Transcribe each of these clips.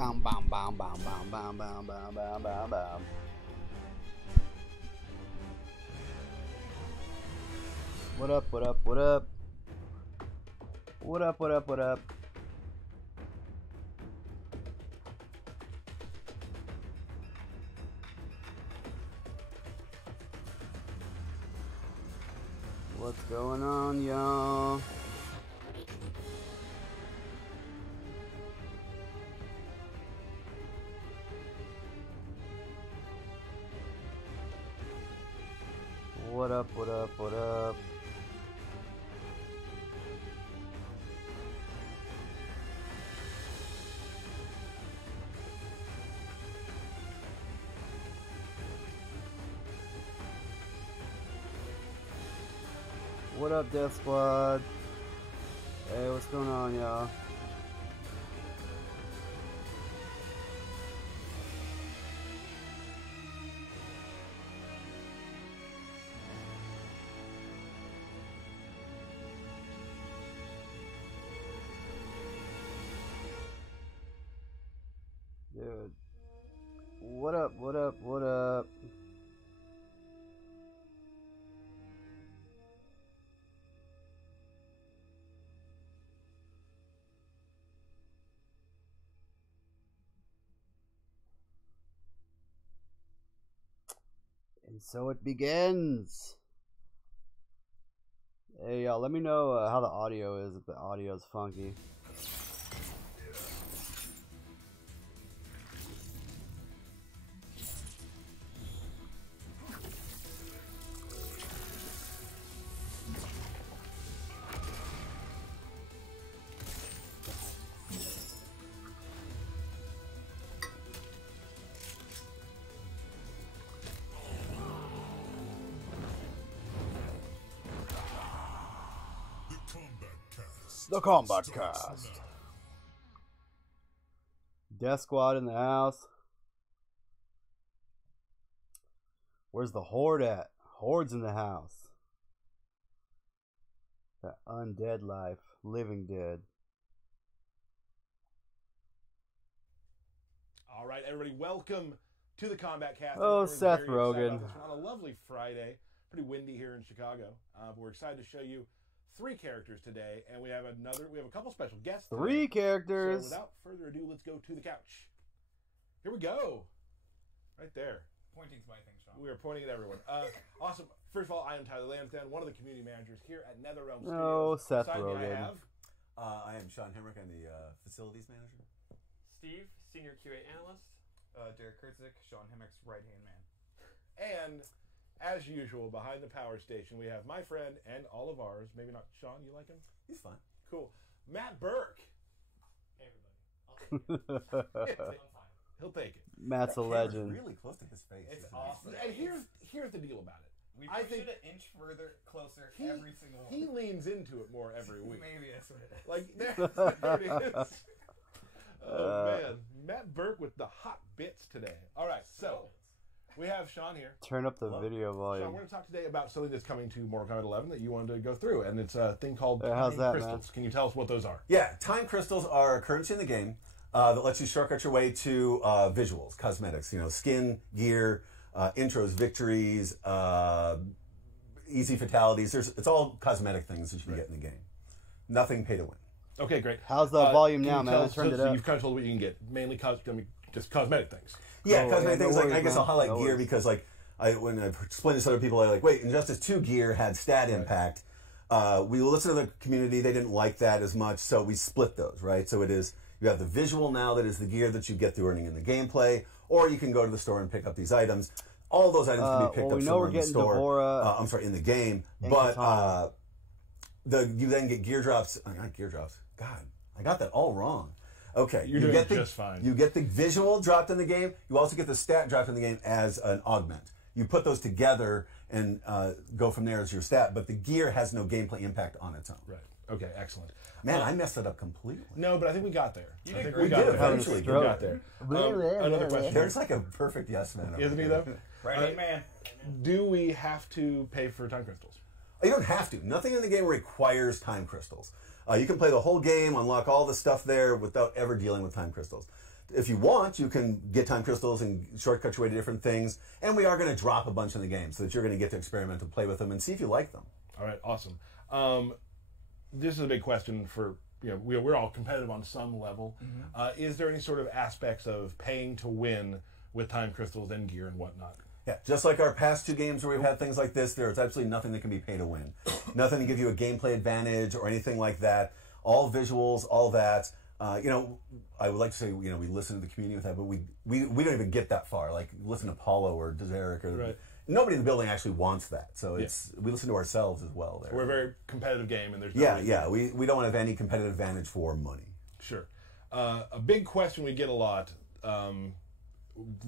Bam, bam, bam, bam, bam, bam, bam, bam, bam, bam, bam. What up, what up, what up? What up, what up, what up? What's going on, y'all? What up, what up, what up? What up, Death Squad? Hey, what's going on, y'all? Dude. What up, what up, what up? And so it begins. Hey, y'all, let me know how the audio is, if the audio is funky. The Kombatkast. Death Squad in the house. Where's the Horde at? Horde's in the house. That undead life. Living dead. All right, everybody, welcome to the Kombatkast. Oh, Seth Rogen. On a lovely Friday. Pretty windy here in Chicago. But we're excited to show you 3 characters today, and we have a couple special guests today. 3 characters. So without further ado, let's go to the couch. Here we go. Right there. Pointing's my thing, Sean. We are pointing at everyone. Awesome. First of all, I am Tyler Lansdowne, one of the community managers here at NetherRealm Studios. Oh, Seth Beside me, Rogen. I am Sean Hemrick. I'm the facilities manager. Steve, senior QA analyst. Derek Kurtzik, Sean Hemrick's right-hand man. And as usual, behind the power station, we have my friend and all of ours. Maybe not Sean, you like him? He's fine. Cool. Matt Burke. Hey, everybody. I'll take it. He'll take it. Matt's a That camera's legend. really close to his face. It's isn't it? awesome. And here's the deal about it. We I push think it an inch further, closer he, every single one. he leans into it more every week. Maybe that's what it is. Like, there it is. Oh, man. Matt Burke with the hot bits today. All right, so we have Sean here. Turn up the video Sean, volume. we're going to talk today about something that's coming to Mortal Kombat 11 that you wanted to go through, and it's a thing called how's time that, crystals. man? Can you tell us what those are? Yeah, time crystals are a currency in the game that lets you shortcut your way to visuals, cosmetics, skin, gear, intros, victories, easy fatalities. It's all cosmetic things that you can get in the game. Nothing pay to win. Okay, great. How's the volume Can now, you man? tell I us- turned it so up. you've kind of told what you can get. Mainly just cosmetic things. Yeah, Oh, cosmetic yeah, things. no Like I worries, guess man. I'll highlight No gear worries. because when I've explained this to other people, I'm like, wait, Injustice 2 gear had stat impact. We listened to the community; they didn't like that as much, so we split those. Right, so it is you have the visual now that is the gear that you get through earning in the gameplay, or you can go to the store and pick up these items. All those items can be picked well, up we know somewhere we're in the getting store. Deborah I'm sorry, in the game, and but Kitana. you then get gear drops. Not gear drops. God, I got that all wrong. Okay, You're you doing get the, just fine. You get the visual dropped in the game. You also get the stat dropped in the game as an augment. You put those together and go from there as your stat, but the gear has no gameplay impact on its own. Right. Okay, excellent. Man, I messed it up completely. No, but I think we got there. You I did think great. we got We did there. eventually. We got there. Another question. There's like a perfect yes man. over Isn't he, here. though? Right-hand man. Do we have to pay for time crystals? You don't have to. Nothing in the game requires time crystals. You can play the whole game, unlock all the stuff there without ever dealing with time crystals. if you want, you can get time crystals and shortcut your way to different things. And we are going to drop a bunch in the game so that you're going to get to experiment and play with them and see if you like them. All right, awesome. This is a big question for, we're all competitive on some level. Is there any sort of aspects of paying to win with time crystals and gear and whatnot? Yeah, just like our past 2 games where we've had things like this, there's absolutely nothing that can be pay to win. Nothing to give you a gameplay advantage or anything like that. All visuals, all that. I would like to say, we listen to the community with that, but we don't even get that far. Like, listen to Paulo or Deseric. Right. Nobody in the building actually wants that. So we listen to ourselves as well there. We're a very competitive game, and there's no we don't have any competitive advantage for money. Sure. A big question we get a lot,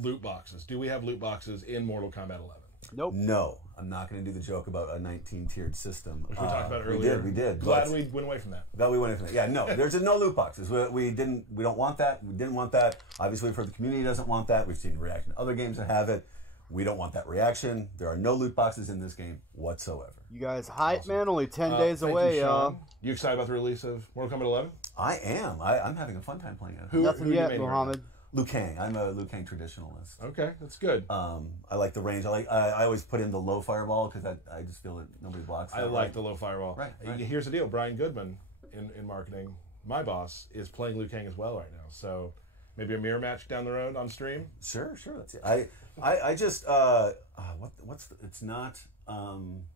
loot boxes. Do we have loot boxes in Mortal Kombat 11? Nope. No, I'm not going to do the joke about a 19-tiered system. Which we talked about earlier. We did. Glad we went away from that. Glad we went away from that. Yeah, no, there's no loot boxes. We don't want that. We didn't want that. Obviously, for the community doesn't want that. We've seen reaction to other games that have it. We don't want that reaction. There are no loot boxes in this game whatsoever. You guys hype, Awesome. Man? Only 10 days thank away, you, Sean. y'all. You excited about the release of Mortal Kombat 11? I am. I'm having a fun time playing it. Nothing who you yet, main Muhammad. Liu Kang. I'm a Liu Kang traditionalist. Okay, that's good. I like the range. I always put in the low fireball because I just feel that nobody blocks that. I like the low firewall. Right. Here's the deal. Brian Goodman in marketing, my boss, is playing Liu Kang as well right now. So maybe a mirror match down the road on stream. Sure. That's it. I just it's not. I'm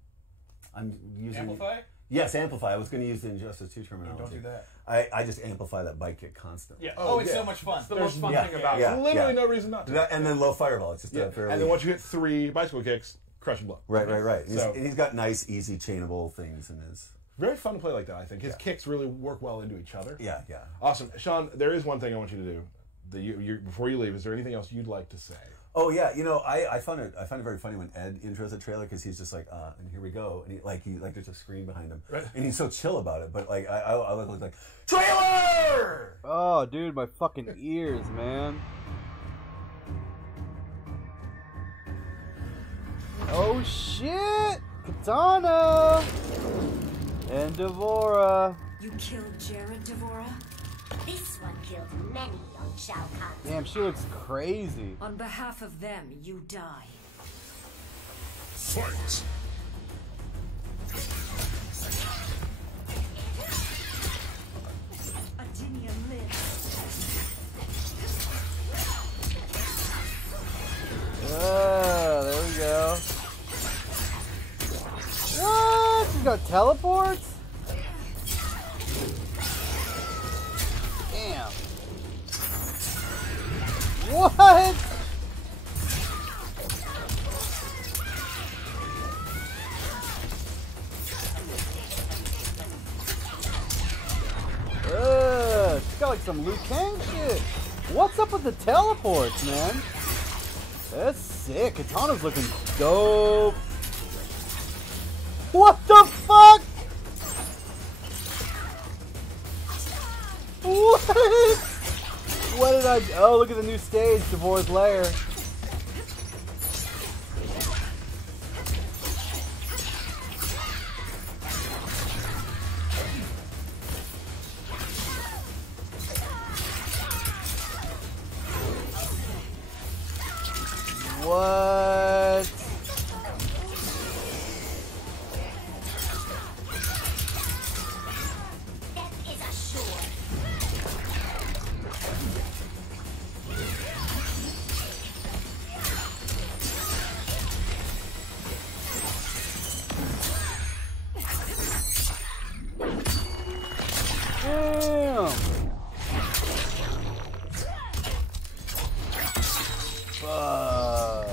using Amplify? Yes, amplify. I was going to use the Injustice 2 terminology. Don't do that. I just amplify that bike kick constantly. Yeah. Oh, it's yeah. so much fun. It's the There's- most fun yeah, thing about yeah. it. Literally no reason not to. And then low fireball. It's just Yeah. a fairly. And then once you hit 3 bicycle kicks, crush and blow. Right. So- He's got nice, easy, chainable things in his. Very fun to play like that, I think. His kicks really work well into each other. Yeah. Awesome. Sean, there is one thing I want you to do. Before you leave, is there anything else you'd like to say? Oh yeah, I find it very funny when Ed intros a trailer because he's just like, and here we go, and he there's a screen behind him, Right. and he's so chill about it. But like I look like trailer. Oh, dude, my fucking ears, man. Oh, shit! Kitana! And Devora. You killed Jared, Devora? This one killed many young Shao Kahn. Damn, she looks crazy. On behalf of them, you die. Fight! Adinian lives. There we go. What? She's got teleports? Damn. What? She's got like some Liu Kang shit. What's up with the teleports, man? That's sick. Kitana's looking dope. What the fuck? What? What did I... Oh, look at the new stage, Devora's Lair. What? Death is assured. Damn. Fuck.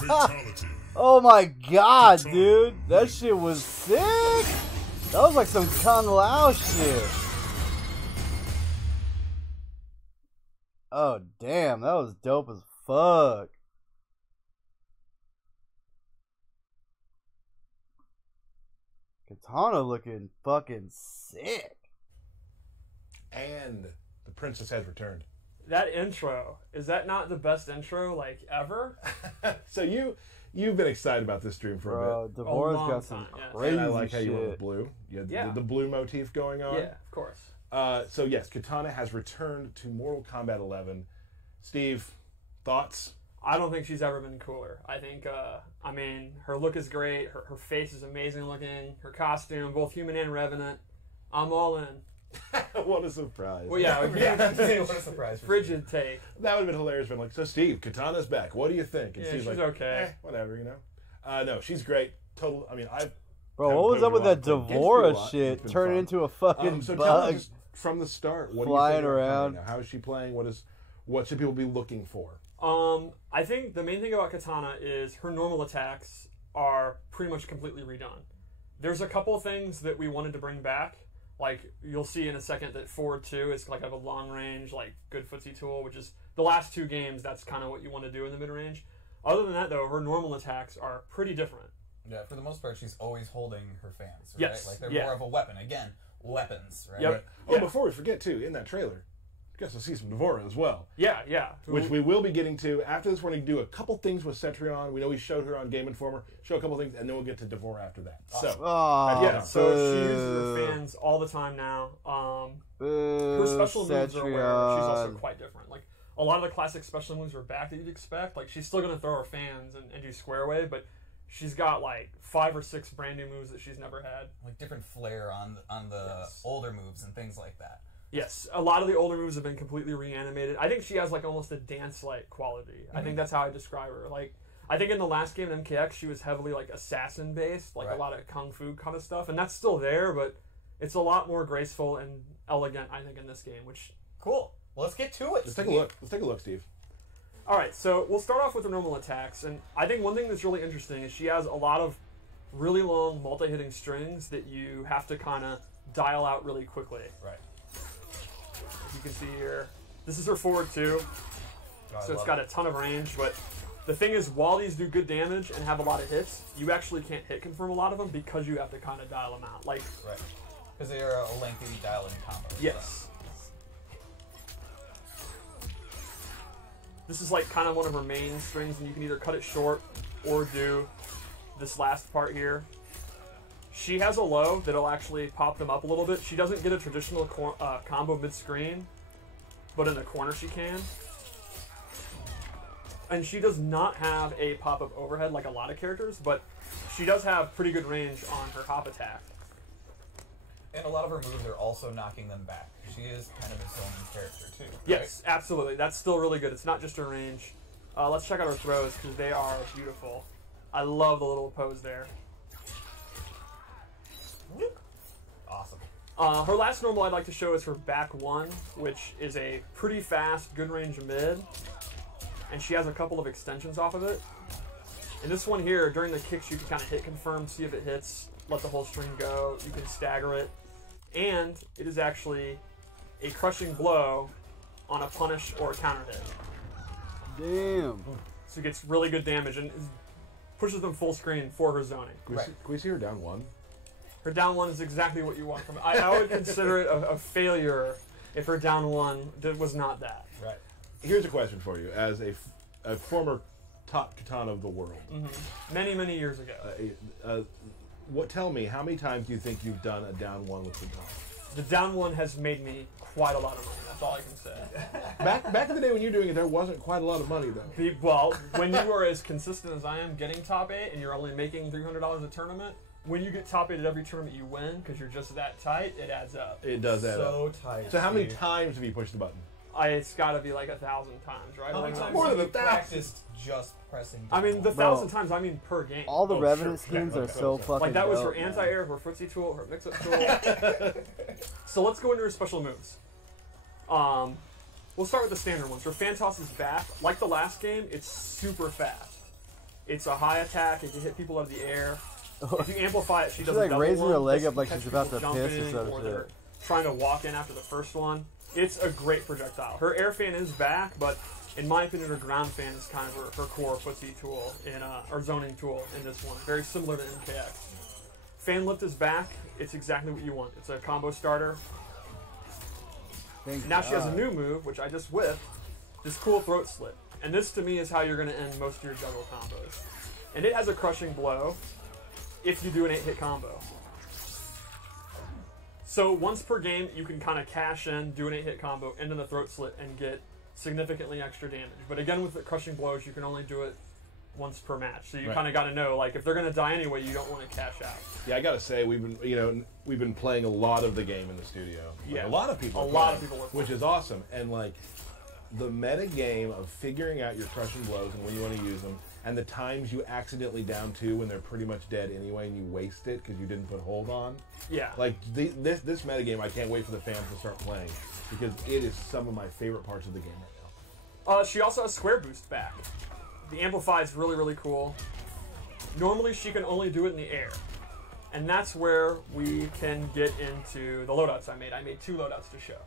Fatality. Oh my god, dude. That shit was sick. That was like some Kung Lao shit. Oh, damn. That was dope as fuck. Kitana looking fucking sick. And the princess has returned. That intro, is that not the best intro, like, ever? So you've been excited about this stream for a bit. Devorah's long got some time, yeah. crazy And I like how you went shit. with blue. You had Yeah. the blue motif going on. Yeah, of course. So yes, Kitana has returned to Mortal Kombat 11. Steve, thoughts? I don't think she's ever been cooler. I think, I mean, her look is great. Her face is amazing looking. Her costume, both human and Revenant. I'm all in. What a surprise. Well, yeah, What a surprise. for frigid take. That would have been hilarious. Been like, so Steve, Kitana's back. What do you think? And Yeah, Steve's she's like, okay. Whatever, you know. No, she's great. Total. I mean, Bro, what was up with that Devorah shit? Turning into a fucking so tell us bug. just from the start. What Flying do you think about her around. right now? How is she playing? What should people be looking for? I think the main thing about Kitana is her normal attacks are pretty much completely redone. There's a couple things that we wanted to bring back. Like, you'll see in a second that forward 2 is like a long range, like, good footsie tool, which is the last 2 games, that's kind of what you want to do in the mid range. Other than that, though, her normal attacks are pretty different. Yeah, for the most part, she's always holding her fans, right? Yes, Like, they're yeah. more of a weapon. Again, weapons, right? Yep. Right. Oh, Yeah. before we forget too, in that trailer, you guys will see some Devorah as well. Yeah, yeah. Which we will be getting to. After this, we're going to do a couple things with Cetrion. We know we showed her on Game Informer. Show a couple things, and then we'll get to Devorah after that. So, Oh, yeah, So she uses her fans all the time now. Her special moves are where she's also quite different. Like, a lot of the classic special moves are back that you'd expect. Like, she's still going to throw her fans and do square wave, but she's got like 5 or 6 brand new moves that she's never had. Like different flair on the older moves and things like that. Yes, a lot of the older moves have been completely reanimated. I think she has like almost a dance-like quality. I think that's how I describe her. Like, I think in the last game in MKX she was heavily like assassin-based, like a lot of kung fu kind of stuff, and that's still there, but it's a lot more graceful and elegant, I think, in this game. Which Cool. Well, let's get to it. let's take a look. Let's take a look, Steve. All right, so we'll start off with her normal attacks, and I think one thing that's really interesting is she has a lot of really long multi-hitting strings that you have to kind of dial out really quickly. Right. As you can see here, this is her forward 2, so it's got a ton of range, but the thing is, while these do good damage and have a lot of hits, you actually can't hit confirm a lot of them because you have to kind of dial them out. Like, Right. Because they are a lengthy dial-in combo. yes. This is like kind of one of her main strings, and you can either cut it short or do this last part here. She has a low that'll actually pop them up a little bit. She doesn't get a traditional combo mid-screen, but in the corner she can. And she does not have a pop-up overhead like a lot of characters, but she does have pretty good range on her hop attack. And a lot of her moves are also knocking them back. She is kind of its own character, too. Right? Yes, absolutely. That's still really good. It's not just her range. Let's check out her throws because they are beautiful. I love the little pose there. Awesome. Her last normal I'd like to show is her back 1, which is a pretty fast, good range mid. And she has a couple of extensions off of it. In this one here, during the kicks, you can kind of hit confirm, see if it hits, let the whole string go. You can stagger it. And it is actually a crushing blow on a punish or a counter hit. Damn. So it gets really good damage and pushes them full screen for her zoning. Can we see her down 1? Her down 1 is exactly what you want from it. I would consider it a failure if her down 1 was not that. Right. Here's a question for you, as a former top Kitana of the world. Many, many years ago. Tell me, how many times do you think you've done a down 1 with Kitana? The down 1 has made me quite a lot of money. That's all I can say. Back in the day when you were doing it, there wasn't quite a lot of money though. Well, when you are as consistent as I am getting top 8 and you're only making $300 a tournament, when you get top 8 at every tournament you win because you're just that tight, it adds up. It does add up. So tight. So how many times have you pushed the button? It's got to be like 1,000 times, right? How many times More have than you 1,000. practiced just pressing? I mean, the Bro. 1,000 times, I mean per game. All the Oh, Revenant sure. skins Yeah, are okay. so fucking Like, that was her dope, man. anti-air, her footsie tool, her mix-up tool. So let's go into her special moves. We'll start with the standard ones. Her fan toss is back. Like the last game, it's super fast. It's a high attack. It can hit people out of the air. If you amplify it, she does She's a like double raising one. her leg This up like can she's catch about people to piss or jumping, some or shit. they're trying to walk in after the first one. It's a great projectile. Her air fan is back, but in my opinion, her ground fan is kind of her core footsie tool or zoning tool in this one. Very similar to MKX. Fan lift is back. It's exactly what you want. It's a combo starter. Thank Now she has a God. new move, which I just whipped, this cool throat slit. And this, to me, is how you're going to end most of your juggle combos. And it has a crushing blow if you do an 8-hit combo. So once per game, you can kind of cash in, do an 8-hit combo, end in the throat slit, and get significantly extra damage. But again, with the crushing blows, you can only do it once per match. So you kind of got to know, like, if they're going to die anyway, you don't want to cash out. Yeah, I gotta say we've been playing a lot of the game in the studio. Like, Yeah. a lot of people. A are lot of playing, people are which is awesome. And like the meta game of figuring out your crushing blows and when you want to use them, and the times you accidentally down two when they're pretty much dead anyway, and you waste it because you didn't put hold on. Yeah. Like this metagame, I can't wait for the fans to start playing because it is some of my favorite parts of the game right now. She also has square boost back. The amplify is really, really cool. Normally, she can only do it in the air. And that's where we can get into the loadouts I made. I made 2 loadouts to show.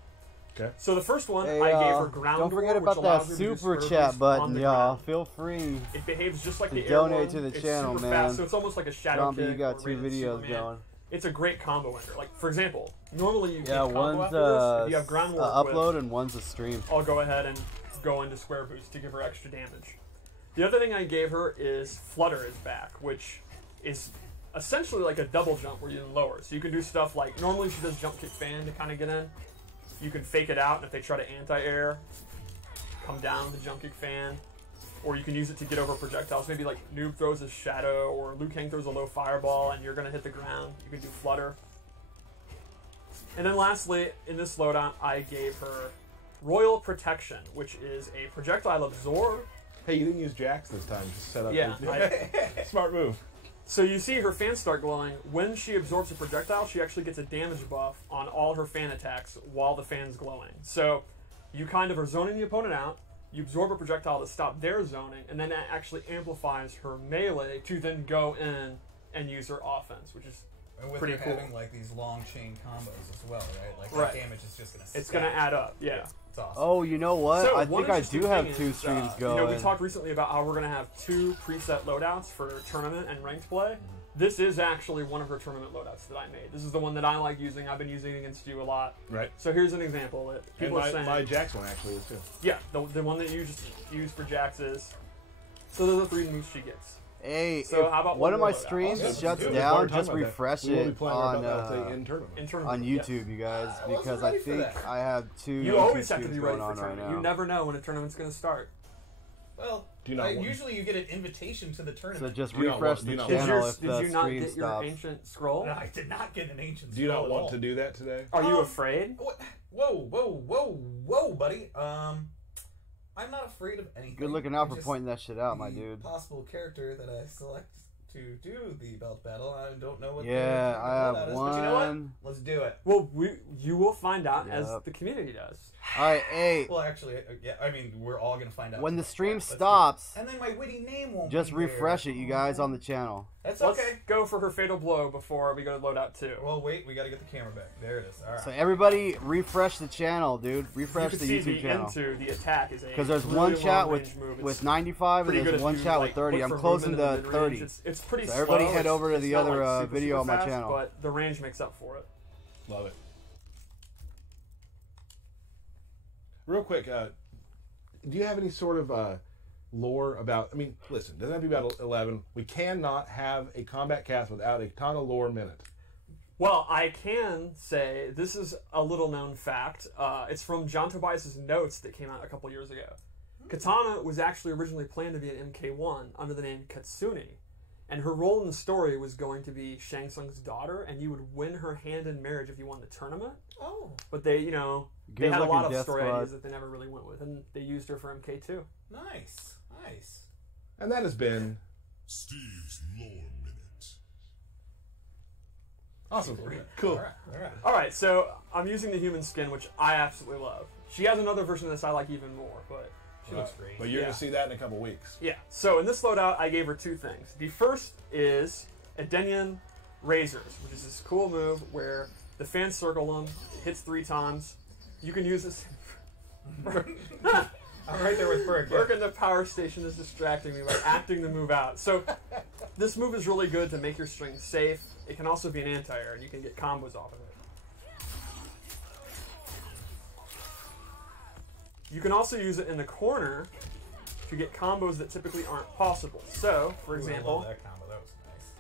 Okay. So the first one, Hey, I gave her ground don't forget door, about which that allows her to do super square chat boost button, on the y'all. ground. Feel free. It behaves just like To the air donate one. to the It's channel, super man. fast, so it's almost like a shadow Zombie, kick you got or 2 rated videos Superman. going. It's a great combo ender. Like, for example, normally you Yeah, can't combo one's after this. If you have ground war upload and one's a stream. I'll go ahead and go into square boost to give her extra damage. The other thing I gave her is Flutter is back, which is essentially like a double jump where you can lower. So you can do stuff like, normally she does jump kick fan to kind of get in. You can fake it out, and if they try to anti-air, come down with the jump kick fan. Or you can use it to get over projectiles. Maybe like Noob throws a shadow, or Liu Kang throws a low fireball, and you're going to hit the ground. You can do Flutter. And then lastly, in this loadout, I gave her Royal Protection, which is a projectile absorb. Hey, you didn't use Jax this time. Just set up. Yeah. Smart move. So you see her fans start glowing. When she absorbs a projectile, she actually gets a damage buff on all her fan attacks while the fan's glowing. So you kind of are zoning the opponent out, you absorb a projectile to stop their zoning, and then that actually amplifies her melee to then go in and use her offense, which is And with pretty her cool. having like these long chain combos as well, right? Like Right. that damage is just gonna. It's stack. going to add up, yeah. It's awesome. Oh, you know what? So I one think I interesting do have thing 2 is, streams You going. know, we talked recently about how we're going to have 2 preset loadouts for tournament and ranked play. This is actually one of her tournament loadouts that I made. This is the one that I like using. I've been using it against you a lot. Right. So here's an example that And people are saying. my Jax one actually is too. Yeah, the one that you just use for Jax is. So those are the 3 moves she gets. Hey, So if how about one one of my more loadout? streams Awesome. shuts Dude, We've down, already just talked about that. refresh We will be it playing on Rebel in tournament. In tournament. on yes. YouTube, you guys, I wasn't because I ready for think that. I have 2 You YouTube always have to streams be ready going for on right tournament. now. You never know when a tournament's going to start. Well, Do you not want- usually you get an invitation to the So tournament. just Do you not refresh want- do the you not Did, want- channel yours, if did the you not stream get your stops. ancient scroll? No, I did not get an ancient. Do you not scroll at want all. to do that today? Are you afraid? Whoa, buddy. I'm not afraid of anything. Good looking out I'm for just pointing that shit out, my the dude. Possible character that I select to do the belt battle. I don't know what. Yeah, the I have loadout is, but you know what? one. Let's do it. Well, you will find out as Yep. the community does. All right, hey, Well, actually, yeah. I mean, we're all gonna find out. when the today. stream Let's do it. stops, and then my witty name won't. just be there. refresh it, you guys, on the channel. That's Let's okay. go for her fatal blow before we go to loadout 2. Well, wait. We gotta get the camera back. There it is. All right. So everybody, refresh the channel, dude. you Refresh can the see YouTube the channel. into the attack is a Because there's really one chat long-range move. with It's 95 and pretty good there's if one you, chat like, with 30. look I'm for closing movement to in the mid-range. 30. It's pretty So slow. everybody head over to It's the not, other, like, super, video super on my fast, channel. But the range makes up for it. Love it. Real quick, do you have any sort of lore about? I mean, listen, doesn't have to be about 11. We cannot have a combat cast without a Kitana lore minute. Well, I can say this is a little known fact. It's from John Tobias's notes that came out a couple years ago. Kitana was actually originally planned to be an MK1 under the name Katsuni, and her role in the story was going to be Shang Tsung's daughter, and you would win her hand in marriage if you won the tournament. Oh, But they, they Good had a lot looking of Death story Squad. ideas that they never really went with, and they used her for MK2. nice. And that has been Steve's Lore Minute. awesome. Cool. All right. All right, so I'm using the human skin, which I absolutely love. She has another version of this I like even more, but She looks great. But you're Yeah. going to see that in a couple weeks. yeah. So in this loadout, I gave her 2 things. The first is Edenian Razors, which is this cool move where the fans circle them, it hits 3 times. You can use this. I'm right there with Berg. Work in the power station is distracting me by acting the move out. So this move is really good to make your string safe. It can also be an anti-air, and you can get combos off of it. You can also use it in the corner to get combos that typically aren't possible. So, for Ooh, I example, love that combo. That was nice.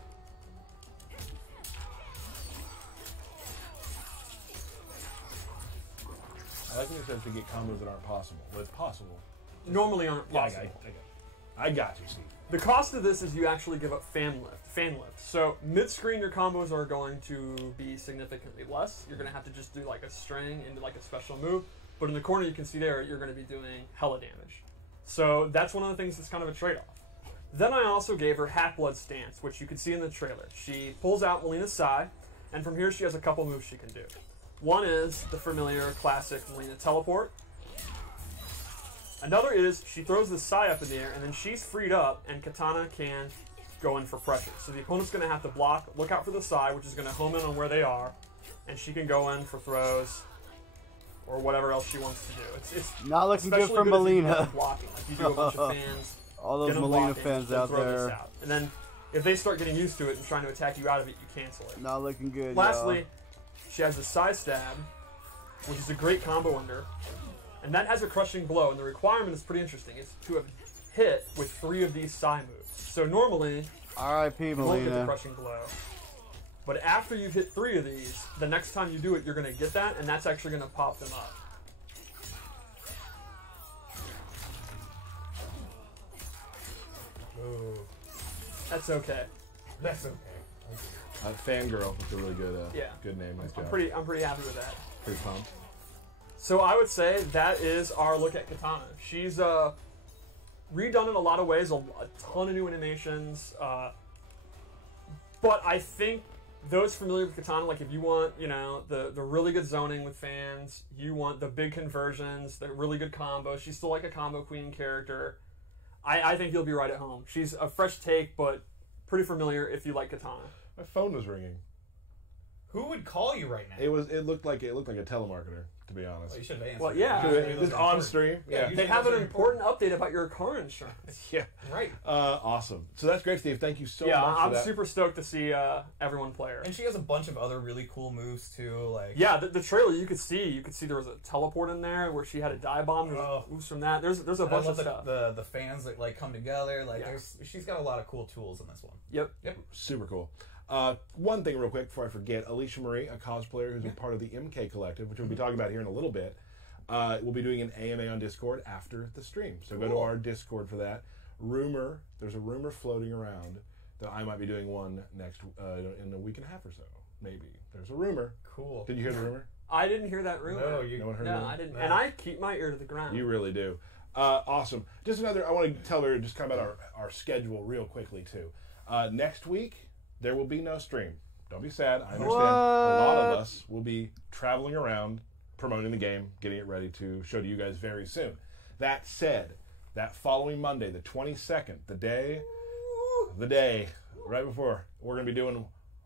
I like when it says to get combos that aren't possible. But it's possible. normally aren't Yeah, possible. I got you, Steve. The cost of this is you actually give up fan lift. So mid-screen, your combos are going to be significantly less. You're going to have to just do like a string into like a special move. But in the corner, you can see there, you're going to be doing hella damage. So that's one of the things that's kind of a trade-off. Then I also gave her Half-Blood Stance, which you can see in the trailer. She pulls out Melina's Sai, and from here she has a couple moves she can do. One is the familiar classic Melina Teleport. Another is she throws the Sai up in the air, and then she's freed up, and Kitana can go in for pressure. So the opponent's going to have to block, look out for the Sai, which is going to home in on where they are, and she can go in for throws or whatever else she wants to do. It's Not looking good especially for if you do Melina. blocking. Like you do a bunch of fans. All those get 'em Melina blocking, fans then out throw this there. out. And then if they start getting used to it and trying to attack you out of it, you cancel it. Not looking good. Lastly, she has a Sai Stab, which is a great combo under. And that has a crushing blow, and the requirement is pretty interesting. It's to have hit with 3 of these Sai moves. So normally, R.I.P. you won't get the Melina. crushing blow. But after you've hit 3 of these, the next time you do it, you're going to get that, and that's actually going to pop them up. Ooh, That's okay. that's okay. Fangirl. That's a really good, Yeah. good name. Nice I'm job. pretty happy with that. Pretty pumped. So I would say that is our look at Kitana. She's redone in a lot of ways, a ton of new animations. But I think those familiar with Kitana, like if you want, you know, the really good zoning with fans, you want the big conversions, the really good combos. She's still like a combo queen character. I think you'll be right at home. She's a fresh take, but pretty familiar if you like Kitana. My phone was ringing. Who would call you right now? It looked like a telemarketer, to be honest. Well, you should have answered. Well, yeah. Just on stream. Yeah. you They should have an answer important update about your car insurance. Yeah. Right. Awesome. So that's great, Steve. Thank you so Yeah, much for I'm that. super stoked to see everyone play her. And she has a bunch of other really cool moves too. Like Yeah, the trailer you could see there was a teleport in there where she had a dive bomb. There's moves from that. There's a I bunch love of stuff. the fans that like come together. Like Yeah. she's got a lot of cool tools in this one. Yep. Super cool. One thing real quick before I forget, Alicia Marie, a cosplayer who's a part of the MK Collective, which we'll be talking about here in a little bit, will be doing an AMA on Discord after the stream. So go to our Discord for that. There's a rumor floating around that I might be doing one next in a week and a half or so. Maybe. There's a rumor. Cool. Did you hear the rumor? I didn't hear that rumor. No, you. No one heard the No, rumor? I didn't. No. And I keep my ear to the ground. You really do. Awesome. Just I want to tell her just kind of about our schedule real quickly too. Next week there will be no stream. Don't be sad. I understand. A lot of us will be traveling around promoting the game, getting it ready to show to you guys very soon. That said, that following Monday, the 22nd, the day right before, we're going to be doing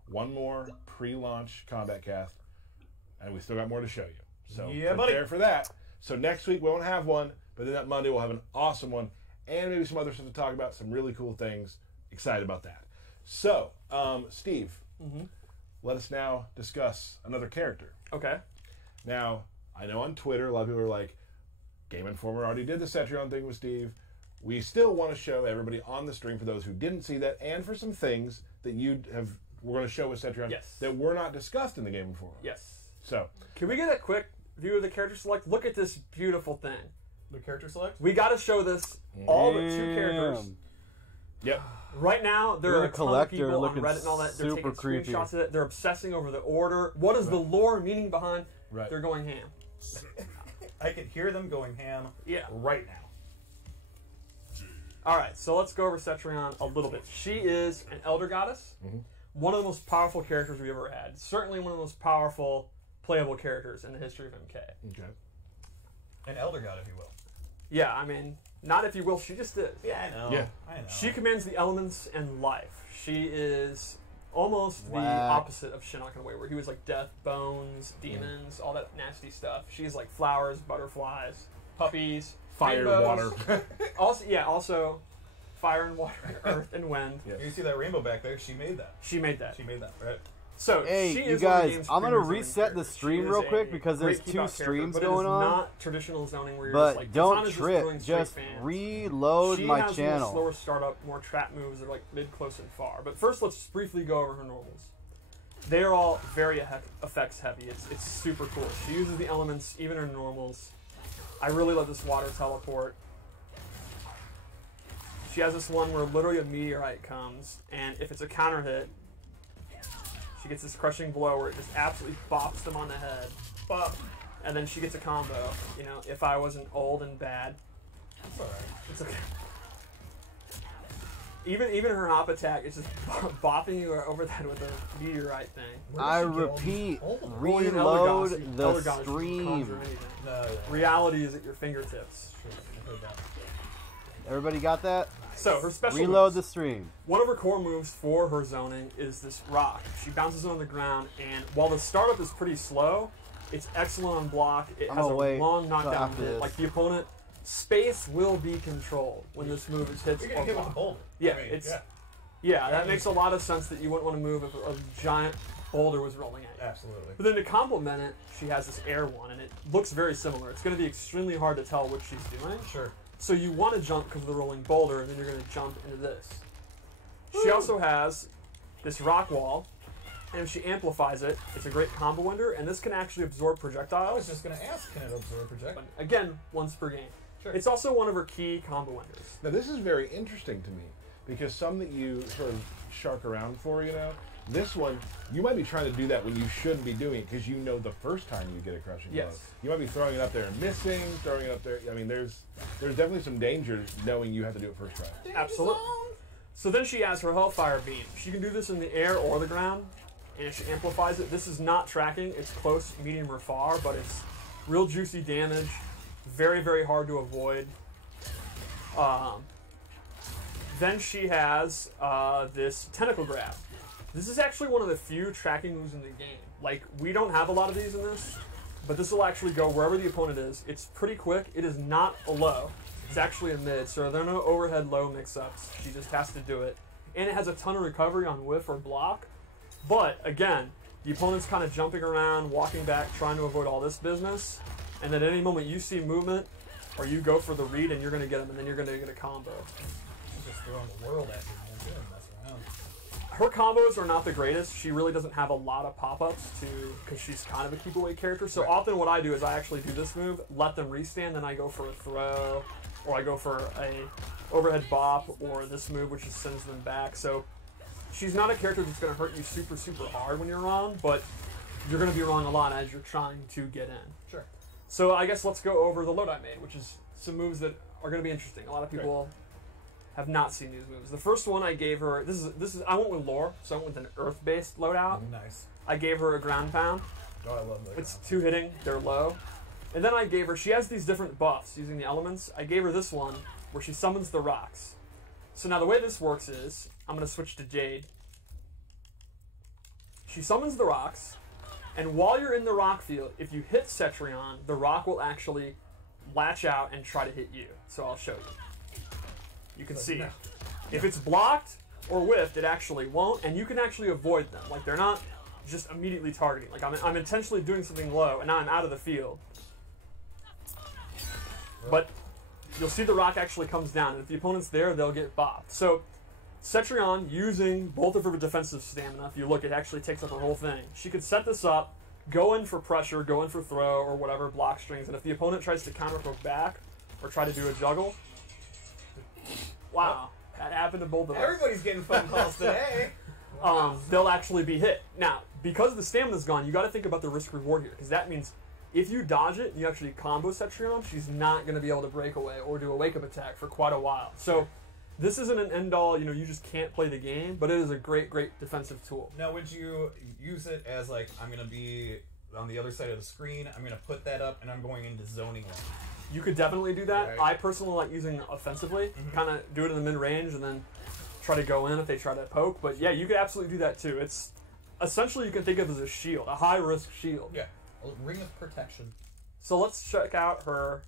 one more pre-launch combat cast, and we still got more to show you. So Yeah, prepare for that. So next week we won't have one, but then that Monday we'll have an awesome one, and maybe some other stuff to talk about, some really cool things. Excited about that. So, Steve, let us now discuss another character. Okay. Now, I know on Twitter, a lot of people are like, Game Informer already did the Cetrion thing with Steve. We still want to show everybody on the stream, for those who didn't see that, and for some things that we're going to show with Cetrion Yes. that were not discussed in the Game Informer. Yes. So, Can we get a quick view of the character select? Look at this beautiful thing. The character select. We got to show this all the 2 characters. Damn. yep. Right now, there You're are a a ton of collector people on looking Reddit and all that. They're super taking creepy. screenshots of it. They're obsessing over the order. What is the lore meaning behind? Right. They're going ham. I could hear them going ham. Yeah. Right now. All right, so let's go over Cetrion a little bit. She is an elder goddess, one of the most powerful characters we've ever had. Certainly one of the most powerful playable characters in the history of MK. Okay. An elder god, if you will. Yeah, I mean, not if you will, she just is. Yeah, I know. Yeah. I know. She commands the elements and life. She is almost the Whack. opposite of Shinnok in a way, where he was like death, bones, demons, all that nasty stuff. She's like flowers, butterflies, puppies, Fire, rainbows. water. Also fire and water, earth and wind. Yeah. You see that rainbow back there? She made that. She made that. She made that, right? So Hey, she you is one of the guys, game's I'm gonna premier zoning reset the characters. stream She real is quick a because there's great two keep-out character, streams but going it is on. not traditional zoning where you're But just like, don't Kitana's trip, just doing just straight fans. reload She my has more channel. slower startup, more trap moves that are like mid, close, and far. But first, let's briefly go over her normals. They are all very effects heavy. It's super cool. She uses the elements, even her normals. I really love this water teleport. She has this one where literally a meteorite comes, and if it's a counter hit, she gets this crushing blow where it just absolutely bops them on the head. Bop. And then she gets a combo. You know, if I wasn't old and bad. It's alright. It's okay. Even her hop attack is just bopping you over the head with a meteorite thing. I repeat, Well, in reload Elder the Goddess, you can stream. conjure anything. No, yeah. Reality is at your fingertips. Sure, I heard that. Everybody got that? So her special Reload the moves. stream. One of her core moves for her zoning is this rock. She bounces it on the ground, and while the startup is pretty slow, it's excellent on block. It I'm has a gonna wait long till knockdown after hit. this. Like the opponent, space will be controlled when this move is hit. You're gonna hit with a boulder. Yeah, I mean, it's yeah. yeah. That makes a lot of sense that you wouldn't want to move if a giant boulder was rolling at you. Absolutely. But then to complement it, she has this air one, and it looks very similar. It's going to be extremely hard to tell what she's doing. Sure. So you want to jump because of the rolling boulder, and then you're going to jump into this. She also has this rock wall, and if she amplifies it, it's a great combo ender, and this can actually absorb I projectiles. was just gonna ask, can it absorb projectile? Again, once per game. Sure. It's also one of her key combo enders. Now this is very interesting to me because some that you sort of shark around for, you know, this one you might be trying to do that when you shouldn't be doing it because you know the first time you get a crushing blow. Yes. You might be throwing it up there and missing, throwing it up there. I mean, there's definitely some danger knowing you have to do it first try. Absolutely. So then she has her Hellfire Beam. She can do this in the air or the ground, and if she amplifies it, this is not tracking. It's close, medium, or far, but it's real juicy damage. Very, very hard to avoid. Then she has this Tentacle Grab. This is actually one of the few tracking moves in the game. Like, we don't have a lot of these in this, but this will actually go wherever the opponent is. It's pretty quick. It is not a low. It's actually a mid, so there are no overhead low mix-ups. She just has to do it. And it has a ton of recovery on whiff or block. But, again, the opponent's kind of jumping around, walking back, trying to avoid all this business. And then at any moment you see movement, or you go for the read and you're going to get them, and then you're going to get a combo. She's just throwing the world at you, man. She doesn't mess around. Her combos are not the greatest. She really doesn't have a lot of pop-ups because she's kind of a keep-away character. So often what I do is I actually do this move, let them restand, then I go for a throw, or I go for a overhead bop, or this move which just sends them back. So she's not a character that's going to hurt you super, super hard when you're wrong, but you're going to be wrong a lot as you're trying to get in. Sure. So I guess let's go over the load I made, which is some moves that are going to be interesting. A lot of people have not seen these moves. The first one I gave her, this is I went with lore, so I went with an earth-based loadout. Nice. I gave her a ground pound. Oh, I love that. It's 2 hitting, they're low. And then I gave her, she has these different buffs using the elements. I gave her this one where she summons the rocks. So now the way this works is, I'm going to switch to Jade. She summons the rocks, and while you're in the rock field, if you hit Cetrion, the rock will actually latch out and try to hit you. So I'll show you. You can see. If it's blocked or whiffed, it actually won't, and you can actually avoid them. Like, they're not just immediately targeting. Like, I'm intentionally doing something low, and now I'm out of the field. But you'll see the rock actually comes down, and if the opponent's there, they'll get bopped. So Cetrion, using both of her defensive stamina, if you look, it actually takes up her whole thing. She could set this up, go in for pressure, go in for throw, or whatever, block strings, and if the opponent tries to counter poke back, or try to do a juggle, wow, that happened to both of us. Everybody's getting phone calls today. They'll actually be hit. Now, because the stamina's gone, you got to think about the risk-reward here, because that means if you dodge it and you actually combo Cetrion, she's not going to be able to break away or do a wake-up attack for quite a while. So this isn't an end-all, you just can't play the game, but it is a great, great defensive tool. Now, would you use it as, like, I'm going to be on the other side of the screen, I'm going to put that up, and I'm going into zoning one? You could definitely do that. Right. I personally like using it offensively, kind of do it in the mid-range and then try to go in if they try to poke. But yeah, you could absolutely do that too. It's essentially you can think of it as a shield, a high-risk shield. Yeah. A ring of protection. So let's check out her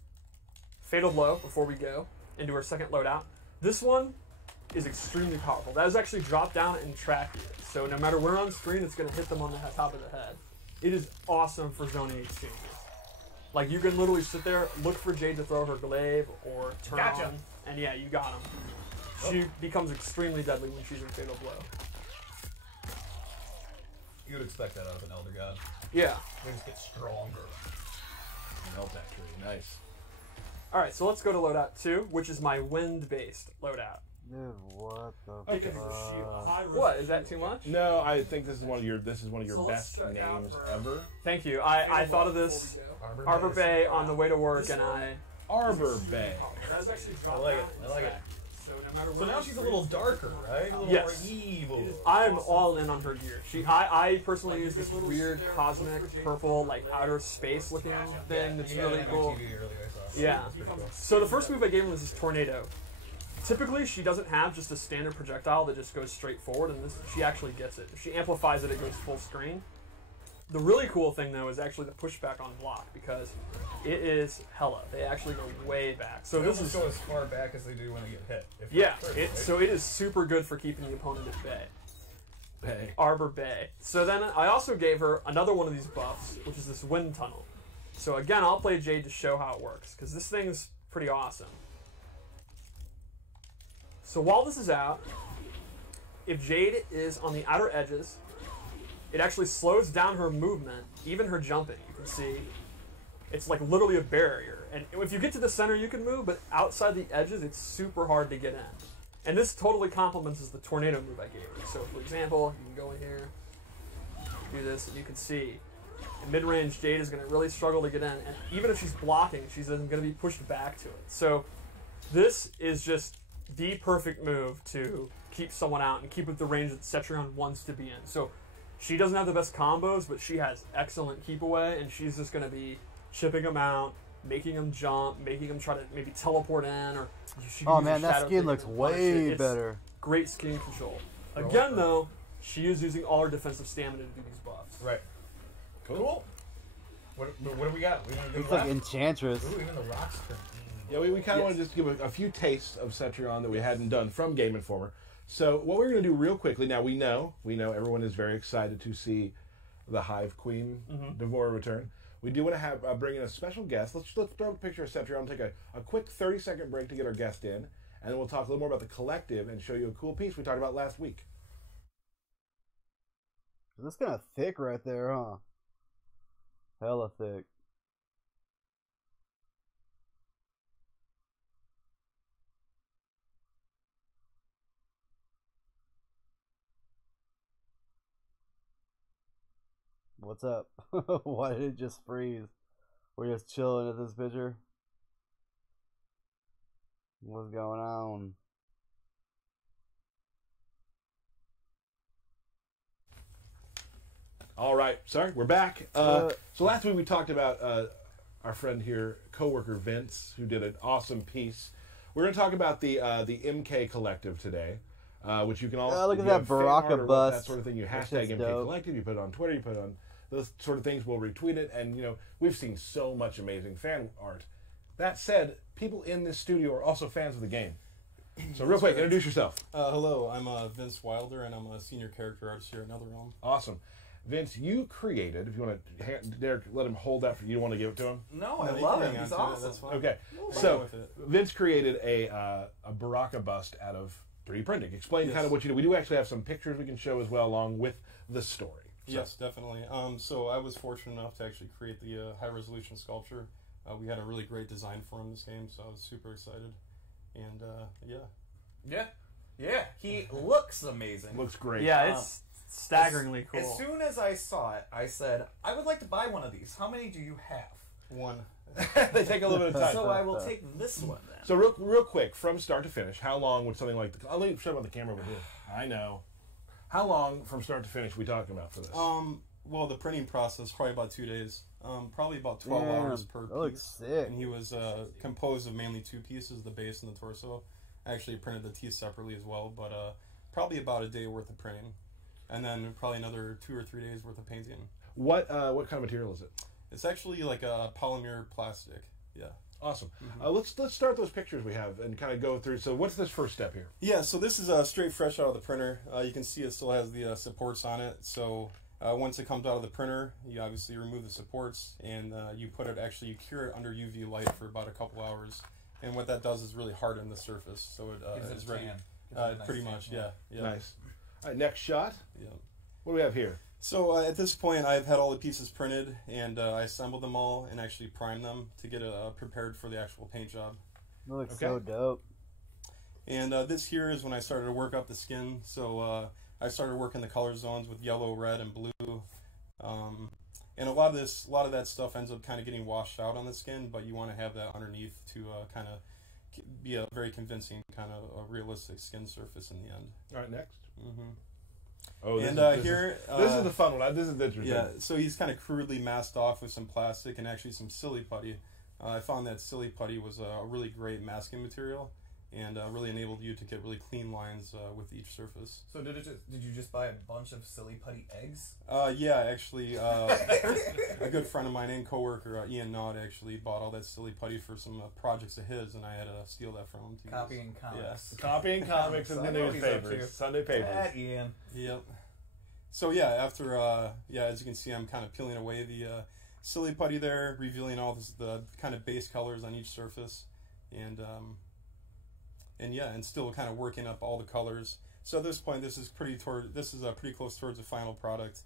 Fatal Blow before we go into her second loadout. This one is extremely powerful. That is actually drop down and track you. So no matter where on screen, it's going to hit them on the top of the head. It is awesome for zoning exchanges. Like, you can literally sit there, look for Jade to throw her glaive or turn Gotcha. on, and yeah, you got him. She becomes extremely deadly when she's in Fatal Blow. You would expect that out of an Elder God. Yeah. They just get stronger. Melt that tree. Nice. All right, so let's go to loadout 2, which is my wind-based loadout. Dude, what the Okay. What, is that too much? No, I think this is one of your So let's best check out names her- ever. Thank you. I thought of this Arbor Bay on the way to work, and I... Arbor Bay. That is actually I dropped like down it. I and like it. stacked. So no matter So where now on she's a screen- little darker, right? A little Yes. more evil. I'm all in on her gear. I personally use this weird cosmic purple, like outer space looking thing that's You had really it on cool. TV earlier, I saw. Yeah. It's pretty cool. So the first move I gave him was this tornado. Typically, she doesn't have just a standard projectile that just goes straight forward, and this she actually gets it. If she amplifies it, it goes full screen. The really cool thing, though, is actually the pushback on block, because it is hella. They actually go way back. So They this almost is... go as far back as they do when they get hit. If Yeah, they're critical, right? so it is super good for keeping the opponent at bay. Bay. Arbor Bay. So then I also gave her another one of these buffs, which is this wind tunnel. So again, I'll play Jade to show how it works, because this thing's pretty awesome. So while this is out, if Jade is on the outer edges, it actually slows down her movement, even her jumping. You can see it's like literally a barrier. And if you get to the center, you can move, but outside the edges, it's super hard to get in. And this totally complements the tornado move I gave her. So for example, you can go in here, do this, and you can see in mid-range, Jade is going to really struggle to get in. And even if she's blocking, she's going to be pushed back to it. So this is just the perfect move to keep someone out and keep with the range that Cetrion wants to be in. So she doesn't have the best combos, but she has excellent keep away, and she's just going to be chipping them out, making them jump, making them try to maybe teleport in, or she can Oh use man, her that shadow skin thing looks to punish way it. It's better. Great skin control. Again, though, she is using all her defensive stamina to do these buffs. Right. Cool. What do we got? We want to do It's like rock? Enchantress. Ooh, even the rocks turn. Yeah, we kind of want to just give a few tastes of Cetrion that we hadn't done from Game Informer. So what we're going to do real quickly, now we know everyone is very excited to see the Hive Queen Devora return. We do want to have bring in a special guest. Let's throw up a picture of Cetrion, take a quick 30-second break to get our guest in, and then we'll talk a little more about the collective and show you a cool piece we talked about last week. This kind of thick right there, huh? Hella thick. What's up? Why did it just freeze? We're just chilling at this picture. What's going on? All right, sorry, we're back. So last week we talked about our friend here, coworker Vince, who did an awesome piece. We're going to talk about the MK Collective today, which you can also look at if you that have fan Baraka art or bust. that sort of thing. You That hashtag shit's MK dope. Collective. You put it on Twitter. You put it on those sort of things. We'll retweet it, and we've seen so much amazing fan art. That said, people in this studio are also fans of the game. So real quick, introduce yourself. Hello, I'm Vince Wilder, and I'm a senior character artist here at NetherRealm. Awesome. Vince, you created, if you want to, Derek, let him hold that for you. You don't want to give it to him? No, I You love can it. hang He's on to it, awesome. that's fine. Okay. Fine So, with it. Vince created a Baraka bust out of 3D printing. Explain Yes. kind of what you do. We do actually have some pictures we can show as well, along with the story. So, Yes, definitely. So I was fortunate enough to actually create the high-resolution sculpture. We had a really great design for him this game, so I was super excited. And, yeah. Yeah. He looks amazing. Looks great. Yeah, it's staggeringly cool. As soon as I saw it, I said, I would like to buy one of these. How many do you have? One. They take a little bit of time. So I will take this one then. So real quick, from start to finish, how long would something like I'll leave show on the camera over here. I know. How long from start to finish are we talking about for this? Well, the printing process, probably about 2 days. Probably about 12 hours per That looks piece. sick. And he was composed of mainly 2 pieces, the base and the torso. I actually printed the teeth separately as well, but probably about a day worth of printing. And then probably another 2 or 3 days worth of painting. What kind of material is it? It's actually like a polymer plastic. Yeah. Awesome. Let's start those pictures we have and kind of go through. So what's this first step here? Yeah, so this is straight fresh out of the printer. You can see it still has the supports on it. So once it comes out of the printer, you obviously remove the supports and you put it, actually you cure it under UV light for about a couple hours. And what that does is really harden the surface, so it is ready. Pretty much, yeah. Nice. All right, next shot. Yeah. What do we have here? So at this point, I've had all the pieces printed, and I assembled them all and actually primed them to get it prepared for the actual paint job. That looks so dope. And this here is when I started to work up the skin. So I started working the color zones with yellow, red, and blue. And a lot of that stuff ends up kind of getting washed out on the skin, but you want to have that underneath to kind of be a very convincing kind of a realistic skin surface in the end. All right, next. Oh, and this is the fun one. This is interesting. Yeah, so he's kind of crudely masked off with some plastic and actually some silly putty. I found that silly putty was a really great masking material and really enabled you to get really clean lines with each surface. So did you just buy a bunch of silly putty eggs? Yeah, actually, a good friend of mine and coworker, Ian Nod, actually bought all that silly putty for some projects of his, and I had to steal that from him. Copying comics. Yeah. Copying comics in the newspapers. Sunday papers. Ian. Yep. So yeah, after as you can see, I'm kind of peeling away the silly putty there, revealing all the kind of base colors on each surface, and still kind of working up all the colors. So at this point, this is pretty close towards the final product,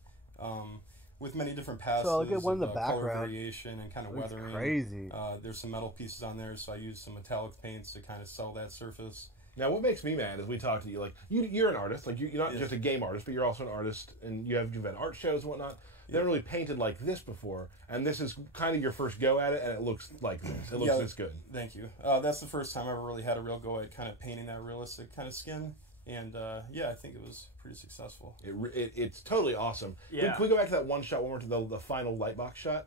with many different passes. So I'll get one in the color background. variation and kind of Looks weathering. crazy. There's some metal pieces on there, so I used some metallic paints to kind of sell that surface. Now, what makes me mad is we talk to you like you're an artist, like you're not just a game artist, but you're also an artist, and you've had art shows and whatnot. They haven't really painted like this before, and this is kind of your first go at it, and it looks like this. It looks this good. Thank you. That's the first time I ever really had a real go at kind of painting that realistic kind of skin, and I think it was pretty successful. It's totally awesome. Yeah. Can we go back to that one shot, one more to the final lightbox shot?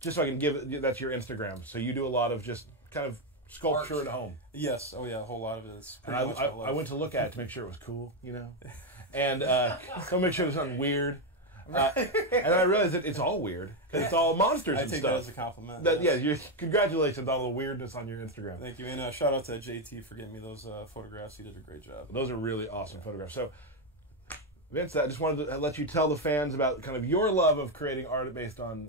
Just so I can that's your Instagram. So you do a lot of just kind of sculpture at home. Yes. Oh yeah, a whole lot of it is pretty And much I went to look at it to make sure it was cool, and so make sure there's nothing weird. And I realized that it's all weird because it's all monsters I and take stuff. that as a compliment. Congratulations on all the weirdness on your Instagram. Thank you, and shout out to JT for getting me those photographs. He did a great job. Those are really awesome photographs. So, Vince, I just wanted to let you tell the fans about kind of your love of creating art based on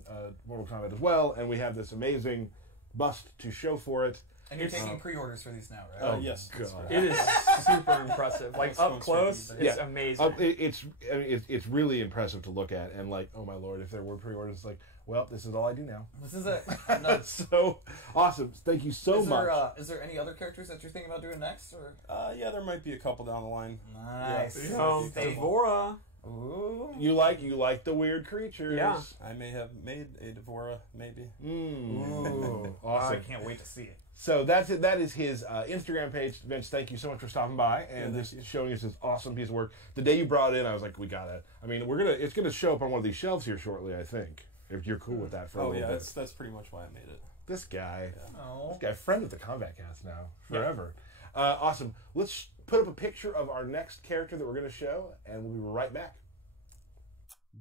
Mortal Kombat as well, and we have this amazing bust to show for it. And you're taking pre-orders for these now, right? Oh yes, God. It is super impressive. Like up close, it's amazing. It's really impressive to look at, and like, oh my lord, if there were pre-orders, it's like, well, this is all I do now. This is it. That's so awesome. Thank you so much. Is there any other characters that you're thinking about doing next, or? Yeah, there might be a couple down the line. Nice. Devora. Ooh. You like the weird creatures. Yeah. I may have made a Devora, maybe. Ooh, awesome. I can't wait to see it. So that's it. That is his Instagram page. Vince, thank you so much for stopping by and just showing us this awesome piece of work. The day you brought it in, I was like, we got it. I mean, it's gonna show up on one of these shelves here shortly, I think. If you're cool with that for a little bit. that's pretty much why I made it. This guy, Oh. this guy, friend of the Kombatkast now, forever. Awesome. Let's put up a picture of our next character that we're gonna show, and we'll be right back.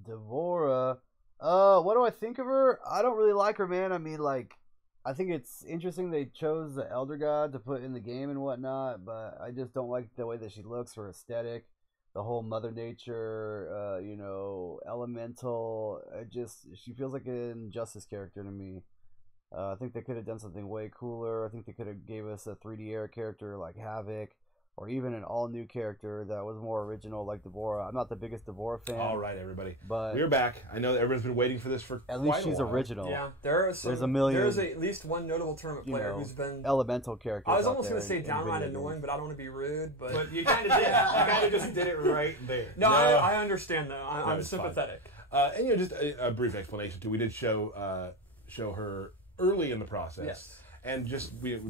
Devora. What do I think of her? I don't really like her, man. I mean, like, I think it's interesting they chose the Elder God to put in the game and whatnot, but I just don't like the way that she looks, her aesthetic, the whole Mother Nature, elemental. She feels like an Injustice character to me. I think they could have done something way cooler. I think they could have gave us a 3D era character like Havoc, or even an all-new character that was more original like Devora. I'm not the biggest Devora fan. All right, everybody. But we're back. I know that everyone's been waiting for this for at quite least she's a while. original. Yeah, there's a million. There's at least one notable tournament player who's been elemental characters. I was almost going to say downright annoying, but I don't want to be rude. But you kind of did. You kind of just did it right there. No, I understand though. I'm it's sympathetic. And just a brief explanation too. We did show her early in the process. Yes. And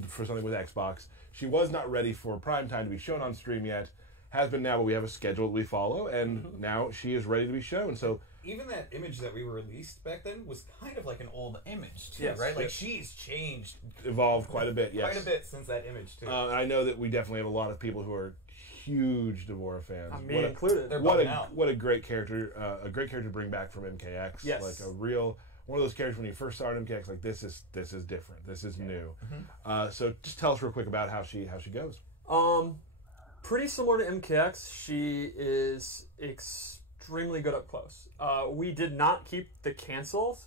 for something with Xbox, she was not ready for prime time to be shown on stream yet. Has been now, but we have a schedule that we follow, and now she is ready to be shown. So even that image that we released back then was kind of like an old image too, right? Like she's changed, evolved quite a bit. Yes, quite a bit since that image too. I know that we definitely have a lot of people who are huge Devora fans. Me included. They're what a great character! A great character to bring back from MKX. Yes. Like a real one of those characters when you first start MKX, like this is different. This is new. So just tell us real quick about how she goes. Pretty similar to MKX. She is extremely good up close. We did not keep the cancels,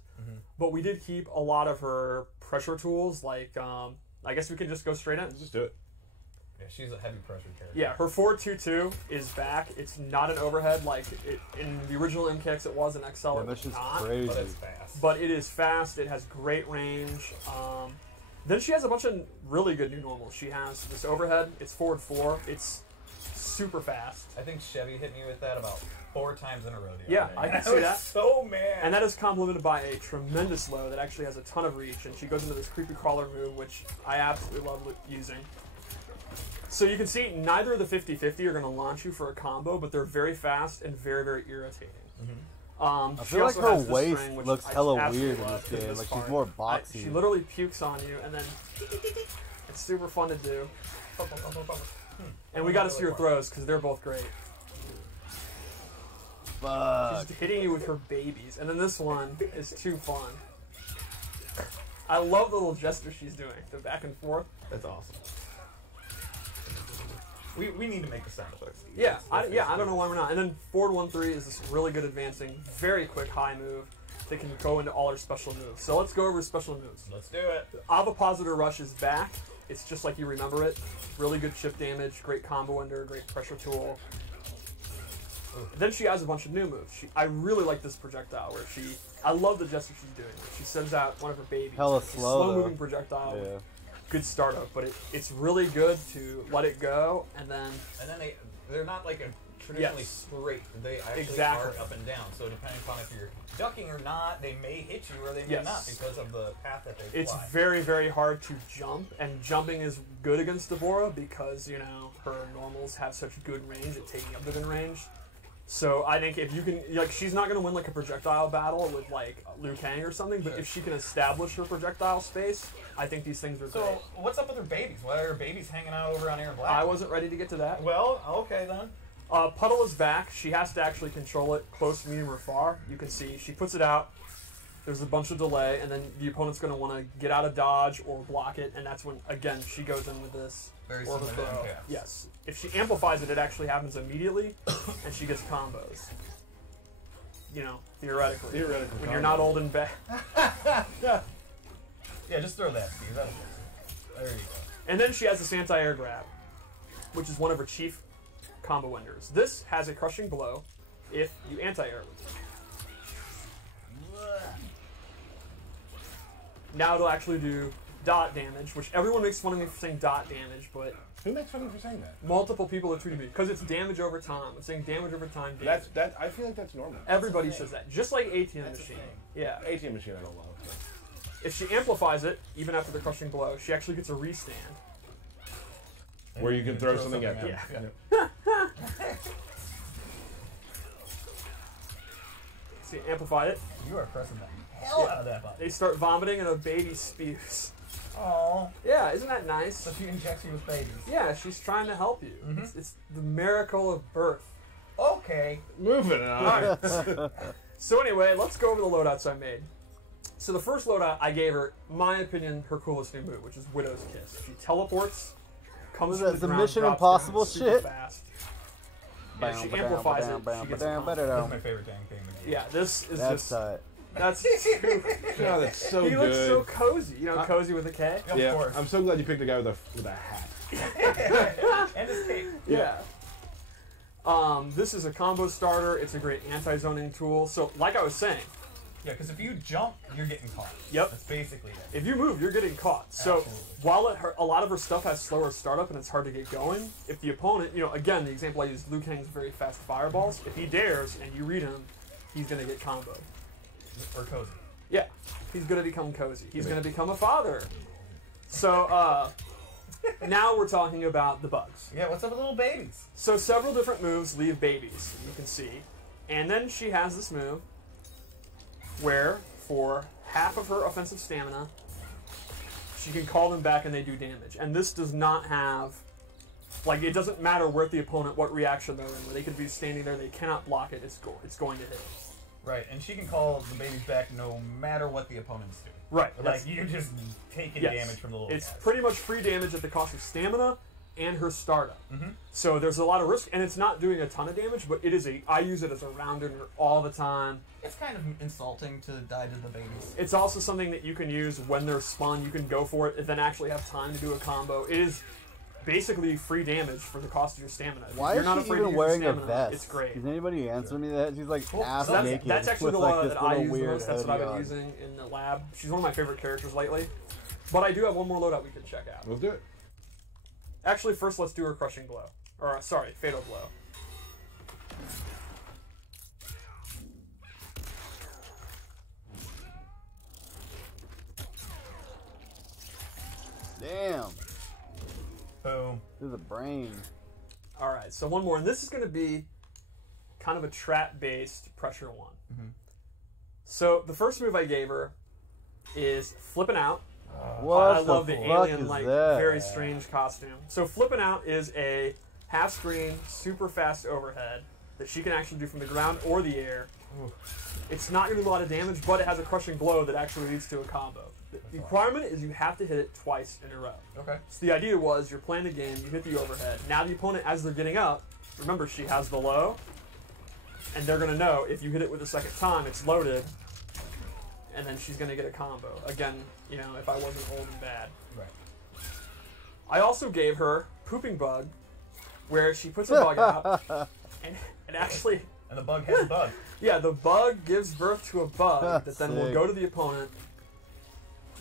but we did keep a lot of her pressure tools. Like, I guess we can just go straight in. Let's just do it. Yeah, she's a heavy pressure character. Yeah, her 4-2-2 is back. It's not an overhead like in the original MKX it was, in XL Yeah, it that's was just not. crazy. But it's fast. But it is fast. It has great range. Then she has a bunch of really good new normals. She has this overhead. It's forward 4. It's super fast. I think Chevy hit me with that about 4 times in a row. Yeah, I can see that. So mad. And that is complemented by a tremendous low that actually has a ton of reach, and she goes into this creepy crawler move, which I absolutely love using. So you can see neither of the 50-50 are going to launch you for a combo, but they're very fast and very, very irritating. I She feel like also her has this waist string, which looks I hella absolutely weird in love, this 'cause game. this Like part- she's more boxy. She literally pukes on you, and then it's super fun to do. And we got to see her throws because they're both great. Fuck. She's hitting you with her babies, and then this one is too fun. I love the little gesture she's doing, the back and forth. That's awesome. We need to make the sound effects. Yeah, I don't know why we're not. And then forward 1-3 is this really good advancing, very quick high move that can go into all her special moves. So let's go over special moves. Let's do it. Ovipositor Rush is back. It's just like you remember it. Really good chip damage, great combo ender, great pressure tool. Then she has a bunch of new moves. I really like this projectile where I love the gesture she's doing. She sends out one of her babies. Hella slow, Slow moving projectile. Yeah. Good startup, but it's really good to let it go and then they're not like a traditionally straight. They actually are up and down. So depending upon if you're ducking or not, they may hit you or they may not because of the path that they fly. It's very, very hard to jump, and jumping is good against Deborah because, you know, her normals have such good range at taking up the gun range. So I think if you can, like, she's not going to win like a projectile battle with like Liu Kang or something, but if she can establish her projectile space, I think these things are great. So what's up with her babies? Why are her babies hanging out over on Air Black? I wasn't ready to get to that. Well, okay then. Puddle is back. She has to actually control it close, medium, or far. You can see she puts it out. There's a bunch of delay, and then the opponent's going to want to get out of dodge or block it, and that's when, again, she goes in with this. Very similar to MKX. Yes. If she amplifies it, it actually happens immediately, and she gets combos. You know, theoretically. When you're not old and bad. Yeah, just throw that, Steve. That'll work. There you go. And then she has this anti-air grab, which is one of her chief combo enders. This has a crushing blow if you anti-air with it. Now it'll actually do dot damage, which everyone makes fun of me for saying dot damage, but Who makes fun of you for saying that? multiple people have tweeted me because it's damage over time. It's saying damage over time. Damage. I feel like that's normal. Everybody says that, just like ATM Machine. Yeah. ATM Machine I don't love. If she amplifies it, even after the crushing blow, she actually gets a restand. Where you can throw something at them. Yeah. See, amplify it. You are pressing the hell out of that button. They start vomiting and a baby spews. Oh. Yeah, isn't that nice? So she injects you with babies. Yeah, she's trying to help you. It's the miracle of birth. Okay. Moving on. So anyway, let's go over the loadouts I made. So the first loadout I gave her, my opinion, her coolest new move, which is Widow's Kiss. She teleports, comes Was from that the the ground, Mission drops Impossible down super shit? fast. Yeah, she amplifies it. She gets a combo. That's my favorite dang thing. Yeah, this is That's just tight. that's. Oh, that's so He good. looks so cozy. You know, cozy with a K. Of Yeah, course. I'm so glad you picked a guy with a hat. And his cape. Yeah. This is a combo starter. It's a great anti-zoning tool. So, like I was saying, Yeah, because if you jump, you're getting caught. Yep. That's basically it. if you move, you're getting caught. So, Absolutely. while a lot of her stuff has slower startup and it's hard to get going, if the opponent, you know, again, the example I used, Liu Kang's very fast fireballs. If he dares and you read him, he's going to get comboed. Or cozy. Yeah, he's going to become cozy. He's going to become a father. So, now we're talking about the bugs. Yeah, what's up with little babies? So several different moves leave babies, you can see. And then she has this move where for half of her offensive stamina, she can call them back and they do damage. And this does not have, like, it doesn't matter where the opponent, what reaction they're in. Where they could be standing there, they cannot block it, it's going to hit. Right, and she can call the babies back no matter what the opponent's doing. Right. Like, you're just taking damage from the little It's guys. pretty much free damage at the cost of stamina and her startup. Mm-hmm. So there's a lot of risk, and it's not doing a ton of damage, but I use it as a rounder all the time. It's kind of insulting to die to the babies. It's also something that you can use when they're spun. You can go for it and then actually have time to do a combo. It is basically free damage for the cost of your stamina. Why You're is not she afraid even to use wearing your a stamina. vest? It's great. Does anybody answer me that? She's like ass So naked. that's actually with the like one this that I little use the weird most. That's what I've hoodie been on. using in the lab. She's one of my favorite characters lately. But I do have one more loadout we can check out. Let's do it. Actually, first let's do her Crushing Blow. Or, sorry, Fatal Blow. Damn. Boom. Through the brain. Alright, so one more. And this is going to be kind of a trap-based pressure one. Mm-hmm. So the first move I gave her is Flipping Out. What I love the fuck alien, is like, that? very strange costume. So Flipping Out is a half-screen, super fast overhead that she can actually do from the ground or the air. Ooh. It's not going to do a lot of damage, but it has a Crushing Blow that actually leads to a combo. The requirement is you have to hit it twice in a row. Okay. So the idea was you're playing the game, you hit the overhead. Now the opponent, as they're getting up, remember she has the low, and they're going to know if you hit it with the second time, it's loaded, and then she's going to get a combo. Again, you know, if I wasn't old and bad. Right. I also gave her Pooping Bug, where she puts a bug out, and actually... And the bug has a bug. Yeah, the bug gives birth to a bug that then will Sick. go to the opponent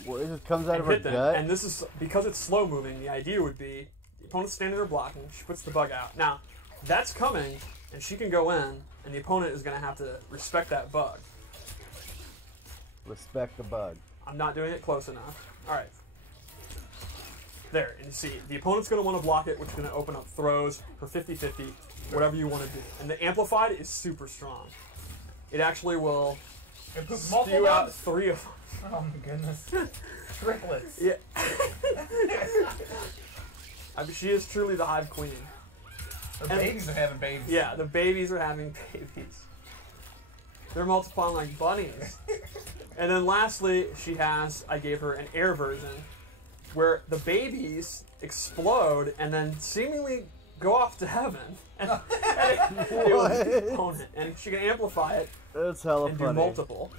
Well, it just comes out and of her hit them. gut. And this is, because it's slow moving, the idea would be the opponent's standing there blocking, she puts the bug out. Now, that's coming, and she can go in, and the opponent is going to have to respect that bug. Respect the bug. I'm not doing it close enough. Alright. There, and you see, the opponent's going to want to block it, which is going to open up throws for 50-50, whatever you want to do. And the Amplified is super strong. It actually will And poop multiple spew out bugs? 3 of them. Oh my goodness. Triplets. Yeah. I mean, she is truly the Hive Queen. Her babies are having babies. Yeah, the babies are having babies. They're multiplying like bunnies. And then lastly, I gave her an air version where the babies explode and then seemingly go off to heaven. And it will hit the opponent. And she can amplify it That's hella and funny. do multiple.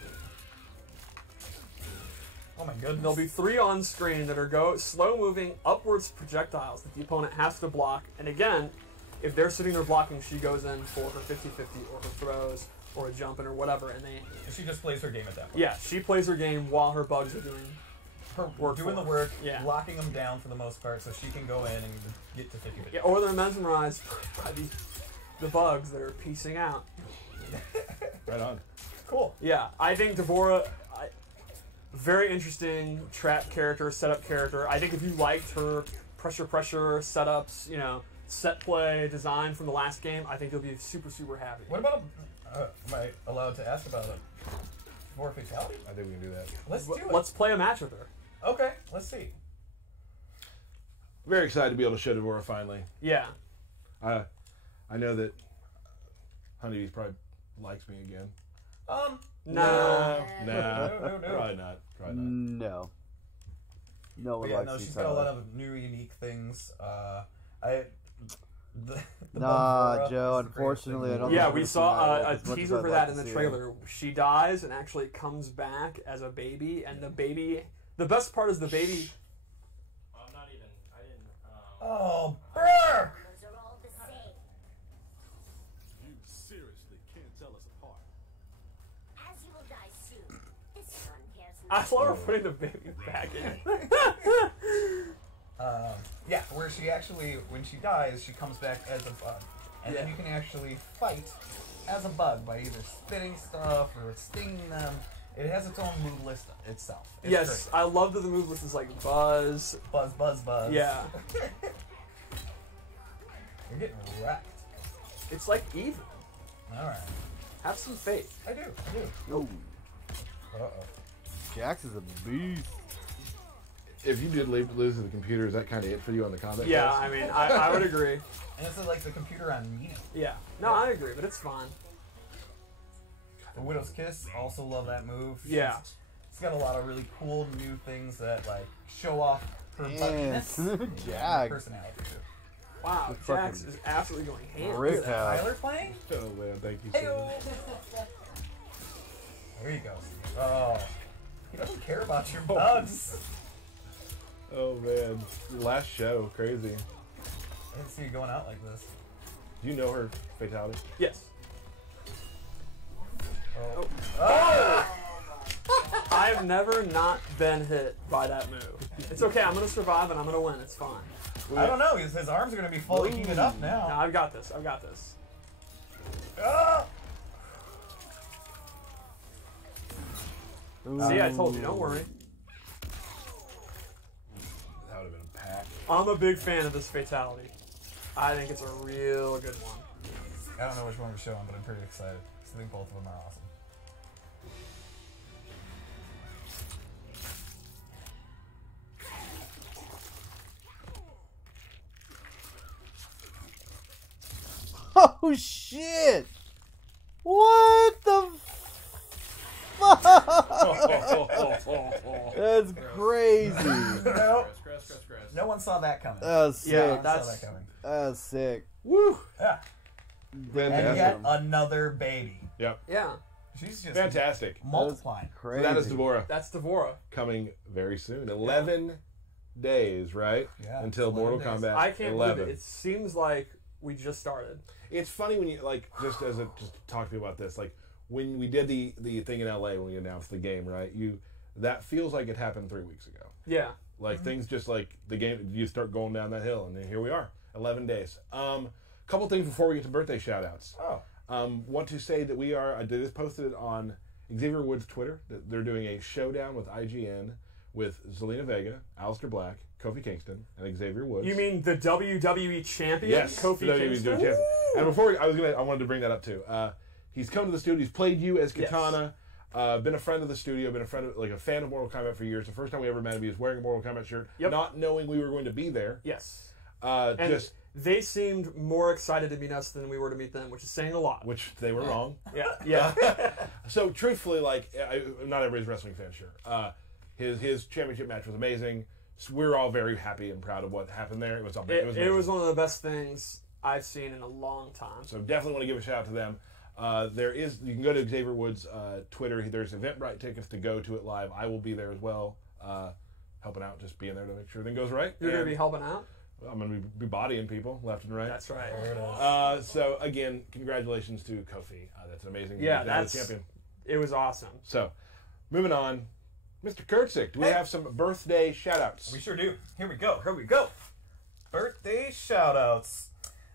Oh my goodness. There'll be 3 on screen that are slow-moving upwards projectiles that the opponent has to block. And again, if they're sitting there blocking, she goes in for her 50-50 or her throws or a jumping or whatever, and she just plays her game at that point. Yeah, she plays her game while her bugs are doing her work. Doing the work, yeah. locking them down for the most part, so she can go in and get to 50-50. Yeah, or they're mesmerized by the bugs that are piecing out. Right on. Cool. Yeah, I think Devorah, very interesting trap character, setup character. I think if you liked her pressure setups, you know, set play design from the last game, I think you'll be super, super happy. What about am I allowed to ask about Devorah Fatality? I think we can do that. Let's do it. Let's play a match with her. Okay, let's see. Very excited to be able to show Devorah finally. Yeah. I know that Honeybee's probably likes me again. No. Nah. No. Probably not. No. No one likes she's each got a other. lot of new, unique things. The Nah, Devorah Joe, is the greatest unfortunately, thing. I don't Yeah, think we we're saw gonna see a as much as teaser I'd for like that to in the see trailer. She dies and actually comes back as a baby, and the baby. The best part is the baby. I'm not even. I didn't. Oh, brr! Those are all the same. You seriously can't tell us apart. As you will die soon. This one cares I love her putting the baby back in. Yeah, where she actually, when she dies, she comes back as a bug. And then you can actually fight as a bug by either spitting stuff or stinging them. It has its own move list itself. It's Yes, great. I love that the move list is like buzz. Buzz, buzz, buzz. Yeah. You're getting wrecked. It's like even. Alright. Have some faith. I do. Ooh, Uh-oh. Jax is a beast. If you did lose to the computer, is that kind of it for you on the combat? Yeah, test? I mean, I would agree. And this is like the computer on me. Yeah. No, I agree, but it's fine. The Widow's Kiss, also love that move. Yeah. It's got a lot of really cool new things that like show off her buckiness and Jack. personality too. Wow, It's Jax fucking is absolutely going ham. Rick Look at that. house. Tyler playing? Oh man, thank you so Heyo. much. There you go. Oh, he doesn't care about your bugs. Oh man, last show, crazy. I didn't see you going out like this. Do you know her fatality? Yes. Oh. Oh! I've never not been hit by that move. It's okay. I'm gonna survive and I'm gonna win. It's fine. I don't know. His arms are going to be fully heated up No, now. I've got this. I've got this. Ah! See, I told you. Don't worry. That would have been a pack. I'm a big fan of this fatality. I think it's a real good one. I don't know which one we're showing, but I'm pretty excited. 'Cause I think both of them are awesome. Oh shit! What the fuck? That's crazy. No, no one saw that coming. That was sick. Yeah, No one saw that's- that coming. That was sick. Woo! Yeah. And Fantastic. yet another baby. Yep. Yeah, She's just Fantastic. multiplying. So Crazy. that is Devorah that's Devorah. coming very soon. 11 days, right? Yeah, Until 11 Mortal days. Kombat I can't 11. believe it. It seems like we just started. It's funny when you like just to talk to me about this. Like when we did the thing in LA when we announced the game, right? That feels like it happened 3 weeks ago. Yeah. Like things just like the game, you start going down that hill, and then here we are, 11 days. Couple things before we get to birthday shout outs. Oh. Want to say that I just posted it on Xavier Woods' Twitter, that they're doing a showdown with IGN with Zelina Vega, Aleister Black, Kofi Kingston, and Xavier Woods. You mean the WWE champion, Yes, Kofi the WWE Kingston? champion. And before I wanted to bring that up too. He's come to the studio. He's played you as Kitana. Been a friend of the studio. Been a fan of Mortal Kombat for years. The first time we ever met him, he was wearing a Mortal Kombat shirt, not knowing we were going to be there. Yes. And they seemed more excited to meet us than we were to meet them, which is saying a lot. Which they were wrong. Yeah. So truthfully, not everybody's a wrestling fan, sure. His championship match was amazing. So we're all very happy and proud of what happened there. It was amazing. It was one of the best things I've seen in a long time. So definitely want to give a shout out to them. You can go to Xavier Woods' Twitter. There's Eventbrite tickets to go to it live. I will be there as well, helping out, just being there to make sure everything goes right. You're going to be helping out? I'm going to be bodying people left and right. That's right. There it is. So again, congratulations to Kofi. That's an amazing. Yeah, champion. It was awesome. So, moving on, Mr. Kurtzik, do we have some birthday shout-outs? We sure do. Here we go. Birthday shout-outs.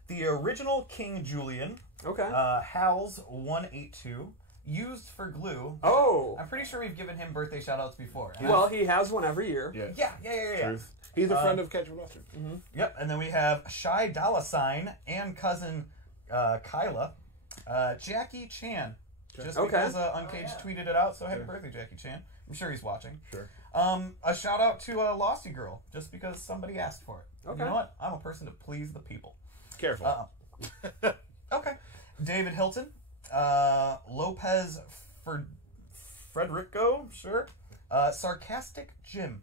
The original King Julian. Okay. Hal's 182. Used for glue. Oh. I'm pretty sure we've given him birthday shout-outs before. Well, he has one every year. Yeah. Truth. He's a friend of Ketchup Mustard. Mm-hmm. Yep, and then we have Shy Dollar Sign and cousin Kyla. Jackie Chan. Just because Uncaged tweeted it out, so happy birthday, Jackie Chan. I'm sure he's watching. Sure. A shout out to Losty Girl, just because somebody asked for it. Okay. You know what? I'm a person to please the people. Careful. Okay. David Hilton. Lopez Frederico, sure. Sarcastic Jim.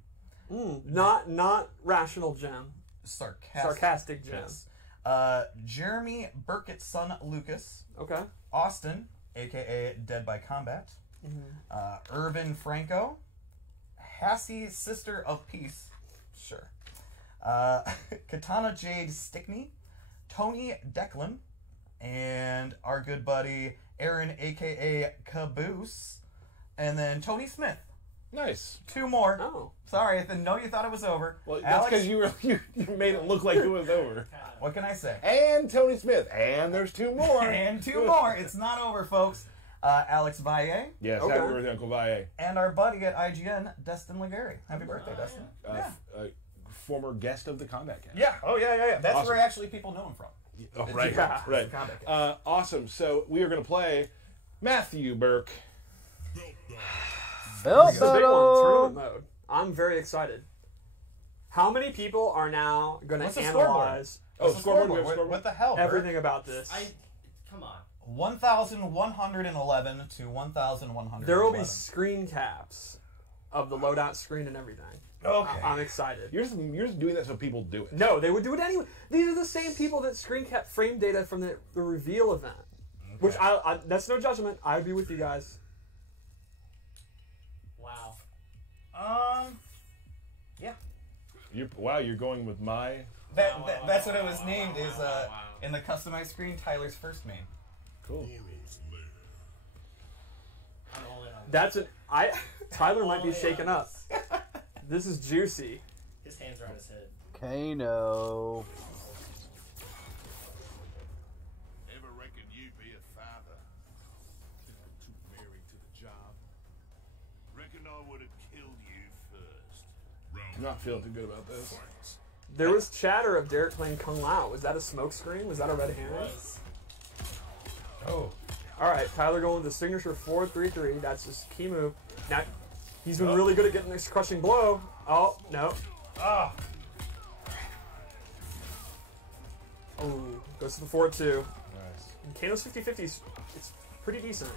Not Rational Jim. Sarcastic Jim. Yes. Jeremy Burkett's son Lucas. Okay. Austin, aka Dead by Combat. Urban Franco. Hassie Sister of Peace. Sure. Katana Jade Stickney. Tony Declan. And our good buddy Aaron, aka Caboose. And then Tony Smith. Nice. 2 more. Oh. Sorry, I know you thought it was over. Well, that's because you made it look like it was over. What can I say? And Tony Smith. And there's 2 more. And 2 more. It's not over, folks. Alex Valle. Yes, happy birthday, Uncle Valle. And our buddy at IGN, Destin Legary. Happy birthday, Destin. Former guest of the Combat Cast. Yeah. Oh, yeah. That's Awesome. where actually people know him from. Oh, right. Right. Awesome. So we are going to play Matthew Burke. This is a big one, tournament mode. I'm very excited. How many people are now going What's to the analyze scoreboard? What the hell, Burke? everything about this? Come on. 1,111 to 1,111. There will be screen caps of the loadout screen and everything. Okay. I'm excited. You're just doing that so people do it. No, they would do it anyway. These are the same people that screen cap frame data from the reveal event. Okay. Which, that's no judgment. I would be with you guys. Wow. Yeah. You're going with my... That's what it was named, is in the customized screen, Tyler's first name. Cool. I'm all in on That's Tyler might be shaken up. This is juicy. His hands are on his head. Kano. Ever reckon you'd be a father? Too married to the job. Reckon I would have killed you first. I'm not feeling too good about this. There was chatter of Derek playing Kung Lao. Was that a smoke screen? Was that a red herring? Oh. Alright, Tyler going with the signature 4-3-3. That's his key move. Now, he's been really good at getting this crushing blow. Oh, no. Ah. Oh, goes to the 4-2. Nice. And Kano's 50-50 is it's pretty decent.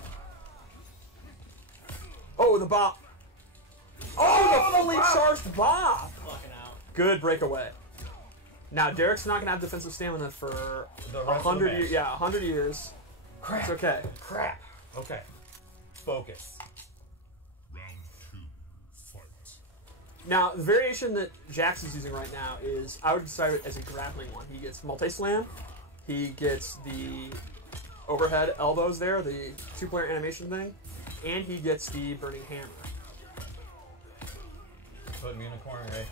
Oh, the bop. Oh, the fully charged bop. Fucking out. Good breakaway. Now, Derek's not going to have defensive stamina for The rest of the 100 match. years. Yeah, 100 years. Crap. It's okay. Crap. Okay. Focus. Round 2. Fight. Now, the variation that Jax is using right now is, I would describe it as a grappling one. He gets multi-slam, he gets the overhead elbows there, the two-player animation thing, and he gets the burning hammer. Put me in a corner, eh?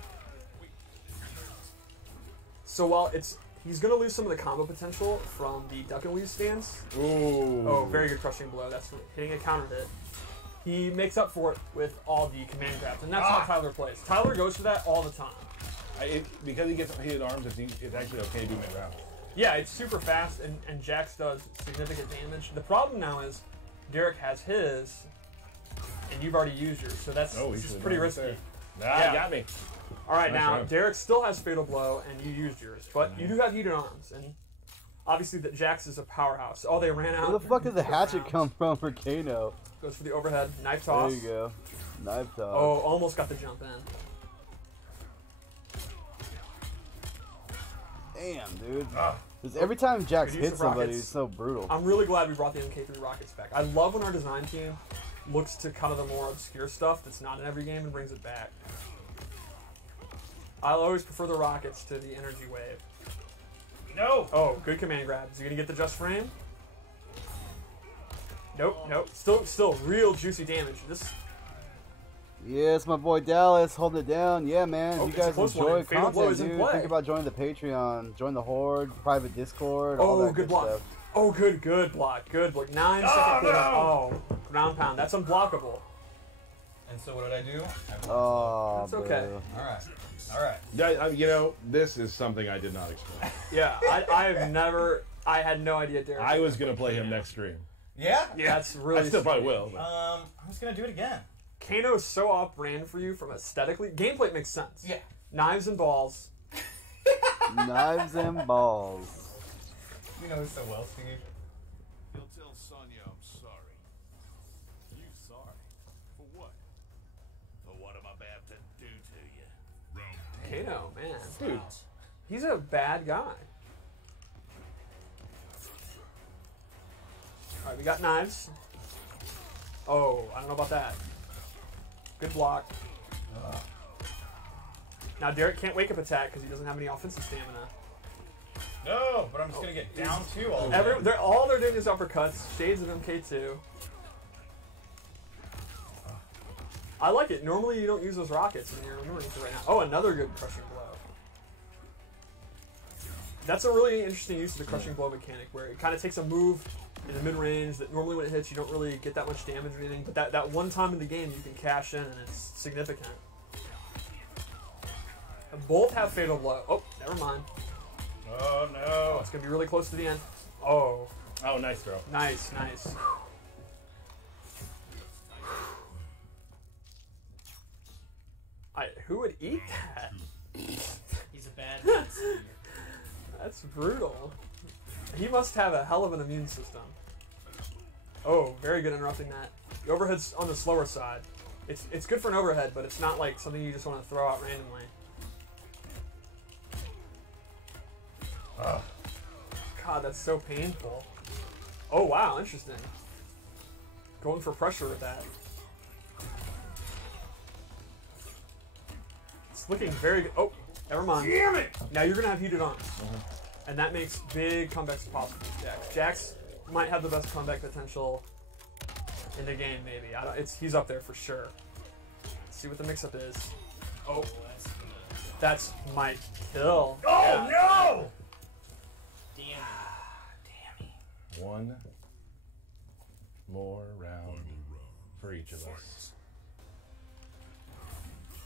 So while he's going to lose some of the combo potential from the duck and weave stance. Ooh. Oh, very good crushing blow. That's hitting a counter hit. He makes up for it with all the command grabs, and that's how Tyler plays. Tyler goes for that all the time. Because he gets heated arms, it's actually okay to do mid-round. Yeah, it's super fast, and Jax does significant damage. The problem now is Derek has his, and you've already used yours, so this is pretty risky. Nah, you got me. All right, Nice now round. Derek still has Fatal Blow, and you used yours, but you do have heated arms, and obviously that Jax is a powerhouse. Oh, they ran out. Where the fuck did the hatchet come from for Kano? Goes for the overhead knife toss. There you go. Knife toss. Oh, almost got the jump in. Damn, dude. Because every time Jax Good use hits of somebody, rockets. he's so brutal. I'm really glad we brought the MK3 rockets back. I love when our design team looks to kind of the more obscure stuff that's not in every game and brings it back. I'll always prefer the rockets to the energy wave. No! Oh, good command grab. Is he gonna get the just frame? Nope, nope. Still real juicy damage. This Yes, my boy Dallas, holding it down. Yeah, man. Oh, You it's a guys close enjoy one. Fatal Blow content, is in dude. play. Think about joining the Patreon, join the Horde, private Discord, all Oh, that good good block. stuff. Oh, good block. Good block. 9 second cooldown. Oh, ground pound. That's unblockable. And so what did I do? Oh, That's okay. boo. Alright. This is something I did not expect. Yeah, I had no idea Derek. I was going to play him next stream. Yeah? Yeah, that's really I still probably sweet. will. But. I'm just gonna do it again. Kano is so off-brand for you from aesthetically. Gameplay makes sense. Yeah. Knives and balls. Knives and balls. You know so well, Steve. You'll tell Sonya I'm sorry. You sorry? For what? For what I'm about to do to you. Kano, man. Dude, he's a bad guy. Alright, we got knives. Oh, I don't know about that. Good block. Now Derek can't wake up attack because he doesn't have any offensive stamina. No, but I'm just gonna get down two all All they're doing is uppercuts. Shades of MK2. I like it. Normally you don't use those rockets when you're maneuvering right now. Oh, another good crushing blow. That's a really interesting use of the crushing blow mechanic, where it kind of takes a move in the mid-range that normally when it hits you don't really get that much damage or anything, but that one time in the game you can cash in and it's significant. Both have Fatal Blow. Oh, never mind. Oh no. Oh, it's going to be really close to the end. Oh. Oh, nice throw. Nice. Who would eat that? He's a bad man. That's brutal. He must have a hell of an immune system. Oh, very good interrupting that. The overhead's on the slower side. It's good for an overhead, but it's not like something you just want to throw out randomly. God, that's so painful. Oh, wow, interesting. Going for pressure with that. It's looking very good. Oh, never mind. Damn it! Now you're going to have heated arms. And that makes big comebacks possible for Jax. Jax might have the best comeback potential in the game, maybe. He's up there for sure. Let's see what the mix-up is. Oh, that's my kill. Oh, Yeah. no! Damn. One more round for each of us.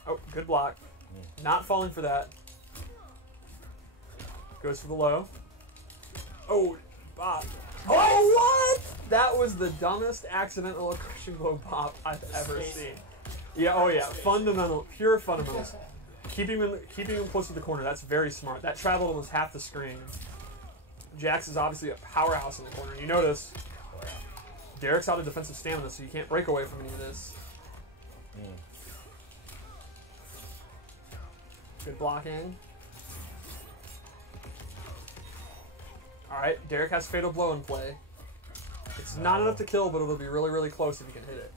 Oh, good block. Not falling for that. Goes for the low. Oh, bop. Oh, what? That was the dumbest accidental crushing blow bop I've ever seen. Yeah, oh yeah. Fundamental, pure fundamentals. Keeping him close to the corner, that's very smart. That traveled almost half the screen. Jax is obviously a powerhouse in the corner. You notice Derek's out of defensive stamina, so you can't break away from any of this. Good blocking. Alright, Derek has Fatal Blow in play. It's not enough to kill, but it'll be really, really close if you can hit it.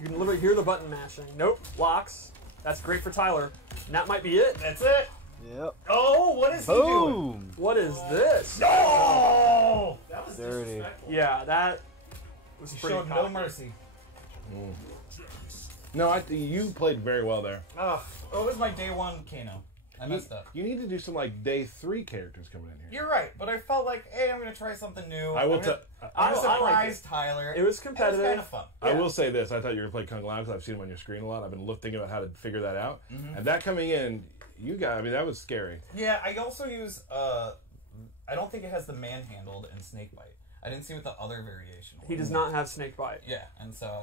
You can literally hear the button mashing. Nope, blocks. That's great for Tyler. And that might be it. That's it. Yep. Oh, what is he doing? Boom. What is this? No! That was Dirty. disrespectful. Yeah, that was He pretty showed no cocky. mercy. No, you played very well there. Ugh. Oh, it was my day one Kano. I messed up. You need to do some like day 3 characters coming in here. You're right, but I felt like, hey, I'm gonna try something new. I will I'm gonna I surprise liked it. Tyler. It was competitive. It was kind of fun. I will say this: I thought you were gonna play Kung Lao because I've seen him on your screen a lot. I've been thinking about how to figure that out, and that coming in, I mean, that was scary. Yeah, I also use. I don't think it has the manhandled and snakebite. I didn't see what the other variation was. He does not have snake bite. Yeah, and so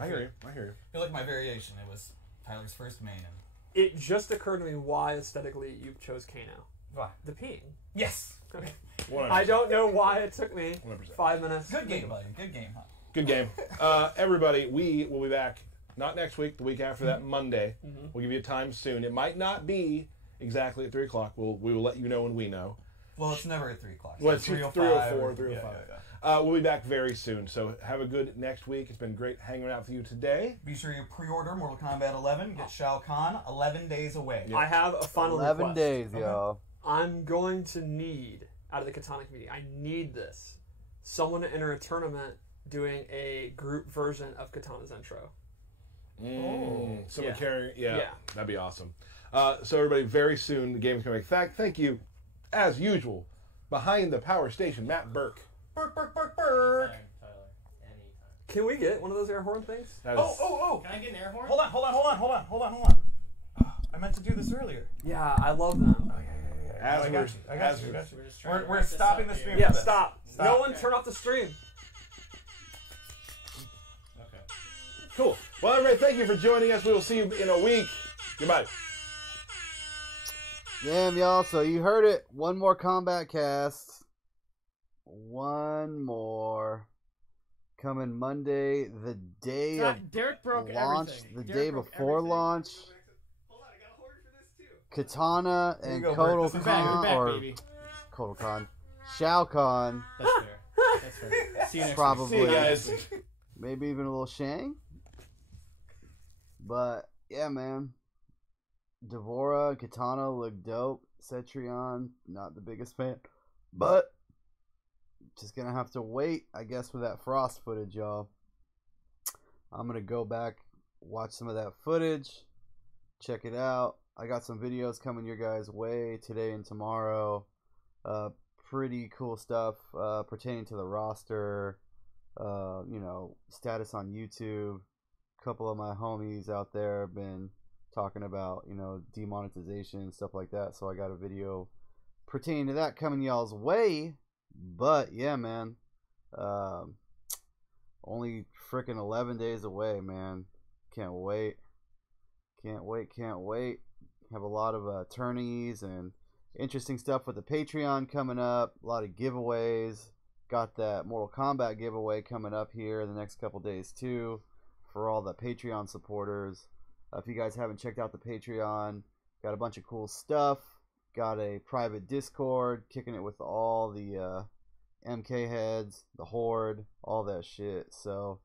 I hear you. I feel like my variation. It was Tyler's first main. And It just occurred to me why aesthetically you chose Kano. why? The peeing. Yes. Okay. 100%. I don't know why it took me 100%. 5 minutes. Good game, buddy. Good game, huh? Good game. Everybody, we will be back not next week, the week after that, Monday. We'll give you a time soon. It might not be exactly at 3 o'clock. We will let you know when we know. Well, it's never at 3 o'clock. Well, it's 3:04, 3:05. Yeah. We'll be back very soon. So have a good next week. It's been great hanging out with you today. Be sure you pre-order Mortal Kombat 11. Get Shao Kahn 11 days away. I have a final 11 request. days, y'all. I'm going to need, out of the Kitana community, I need this. Someone to enter a tournament doing a group version of Kitana's intro. Someone Yeah. carrying, Yeah. that'd be awesome. So everybody, very soon the game's coming back. Thank you, as usual, behind the power station, Matt Burke. Burk. Anytime, Tyler. Anytime. Can we get one of those air horn things? That is- Oh. Can I get an air horn? Hold on. I meant to do this earlier. Yeah, I love them. As I we're- got you. I got as you. we're- We're just trying to We're wrap this stopping up the here. stream. Yeah, for this. stop. Stop. No one Okay. turn off the stream. Okay. Cool. Well, everybody, thank you for joining us. We will see you in a week. Goodbye. Damn, y'all. So you heard it. One more combat cast. One more. Coming Monday, the day of Derek broke launch, everything. the Derek day broke before everything. launch. Hold on, I got a horn for this too. Katana There you and go, Kotal Bert. This is Khan, back, or baby. Kotal Khan, Shao Kahn, That's fair. That's fair. See you next probably, See you guys. maybe even a little Shang. But yeah, man, Devora, Kitana look dope. Cetrion, not the biggest fan, but just gonna have to wait, I guess, for that Frost footage, y'all. I'm gonna go back, watch some of that footage, check it out. I got some videos coming your guys' way today and tomorrow. Pretty cool stuff pertaining to the roster. Status on YouTube. A couple of my homies out there have been talking about, demonetization and stuff like that. So I got a video pertaining to that coming y'all's way. But yeah, man, only freaking 11 days away, man. Can't wait. Have a lot of attorneys and interesting stuff with the Patreon coming up. A lot of giveaways. got that Mortal Kombat giveaway coming up here in the next couple days too, for all the Patreon supporters. If you guys haven't checked out the Patreon, got a bunch of cool stuff. Got a private Discord, kicking it with all the MK heads, the Horde, all that shit. So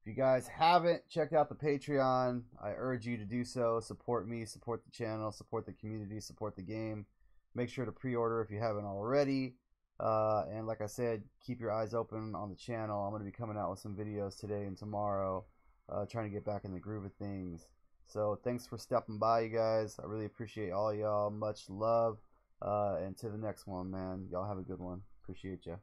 if you guys haven't checked out the Patreon, I urge you to do so. Support me, support the channel, support the community, support the game. Make sure to pre-order if you haven't already. And like I said, keep your eyes open on the channel. I'm going to be coming out with some videos today and tomorrow, trying to get back in the groove of things. So thanks for stopping by, you guys. I really appreciate all y'all. Much love. And to the next one, man. Y'all have a good one. Appreciate ya.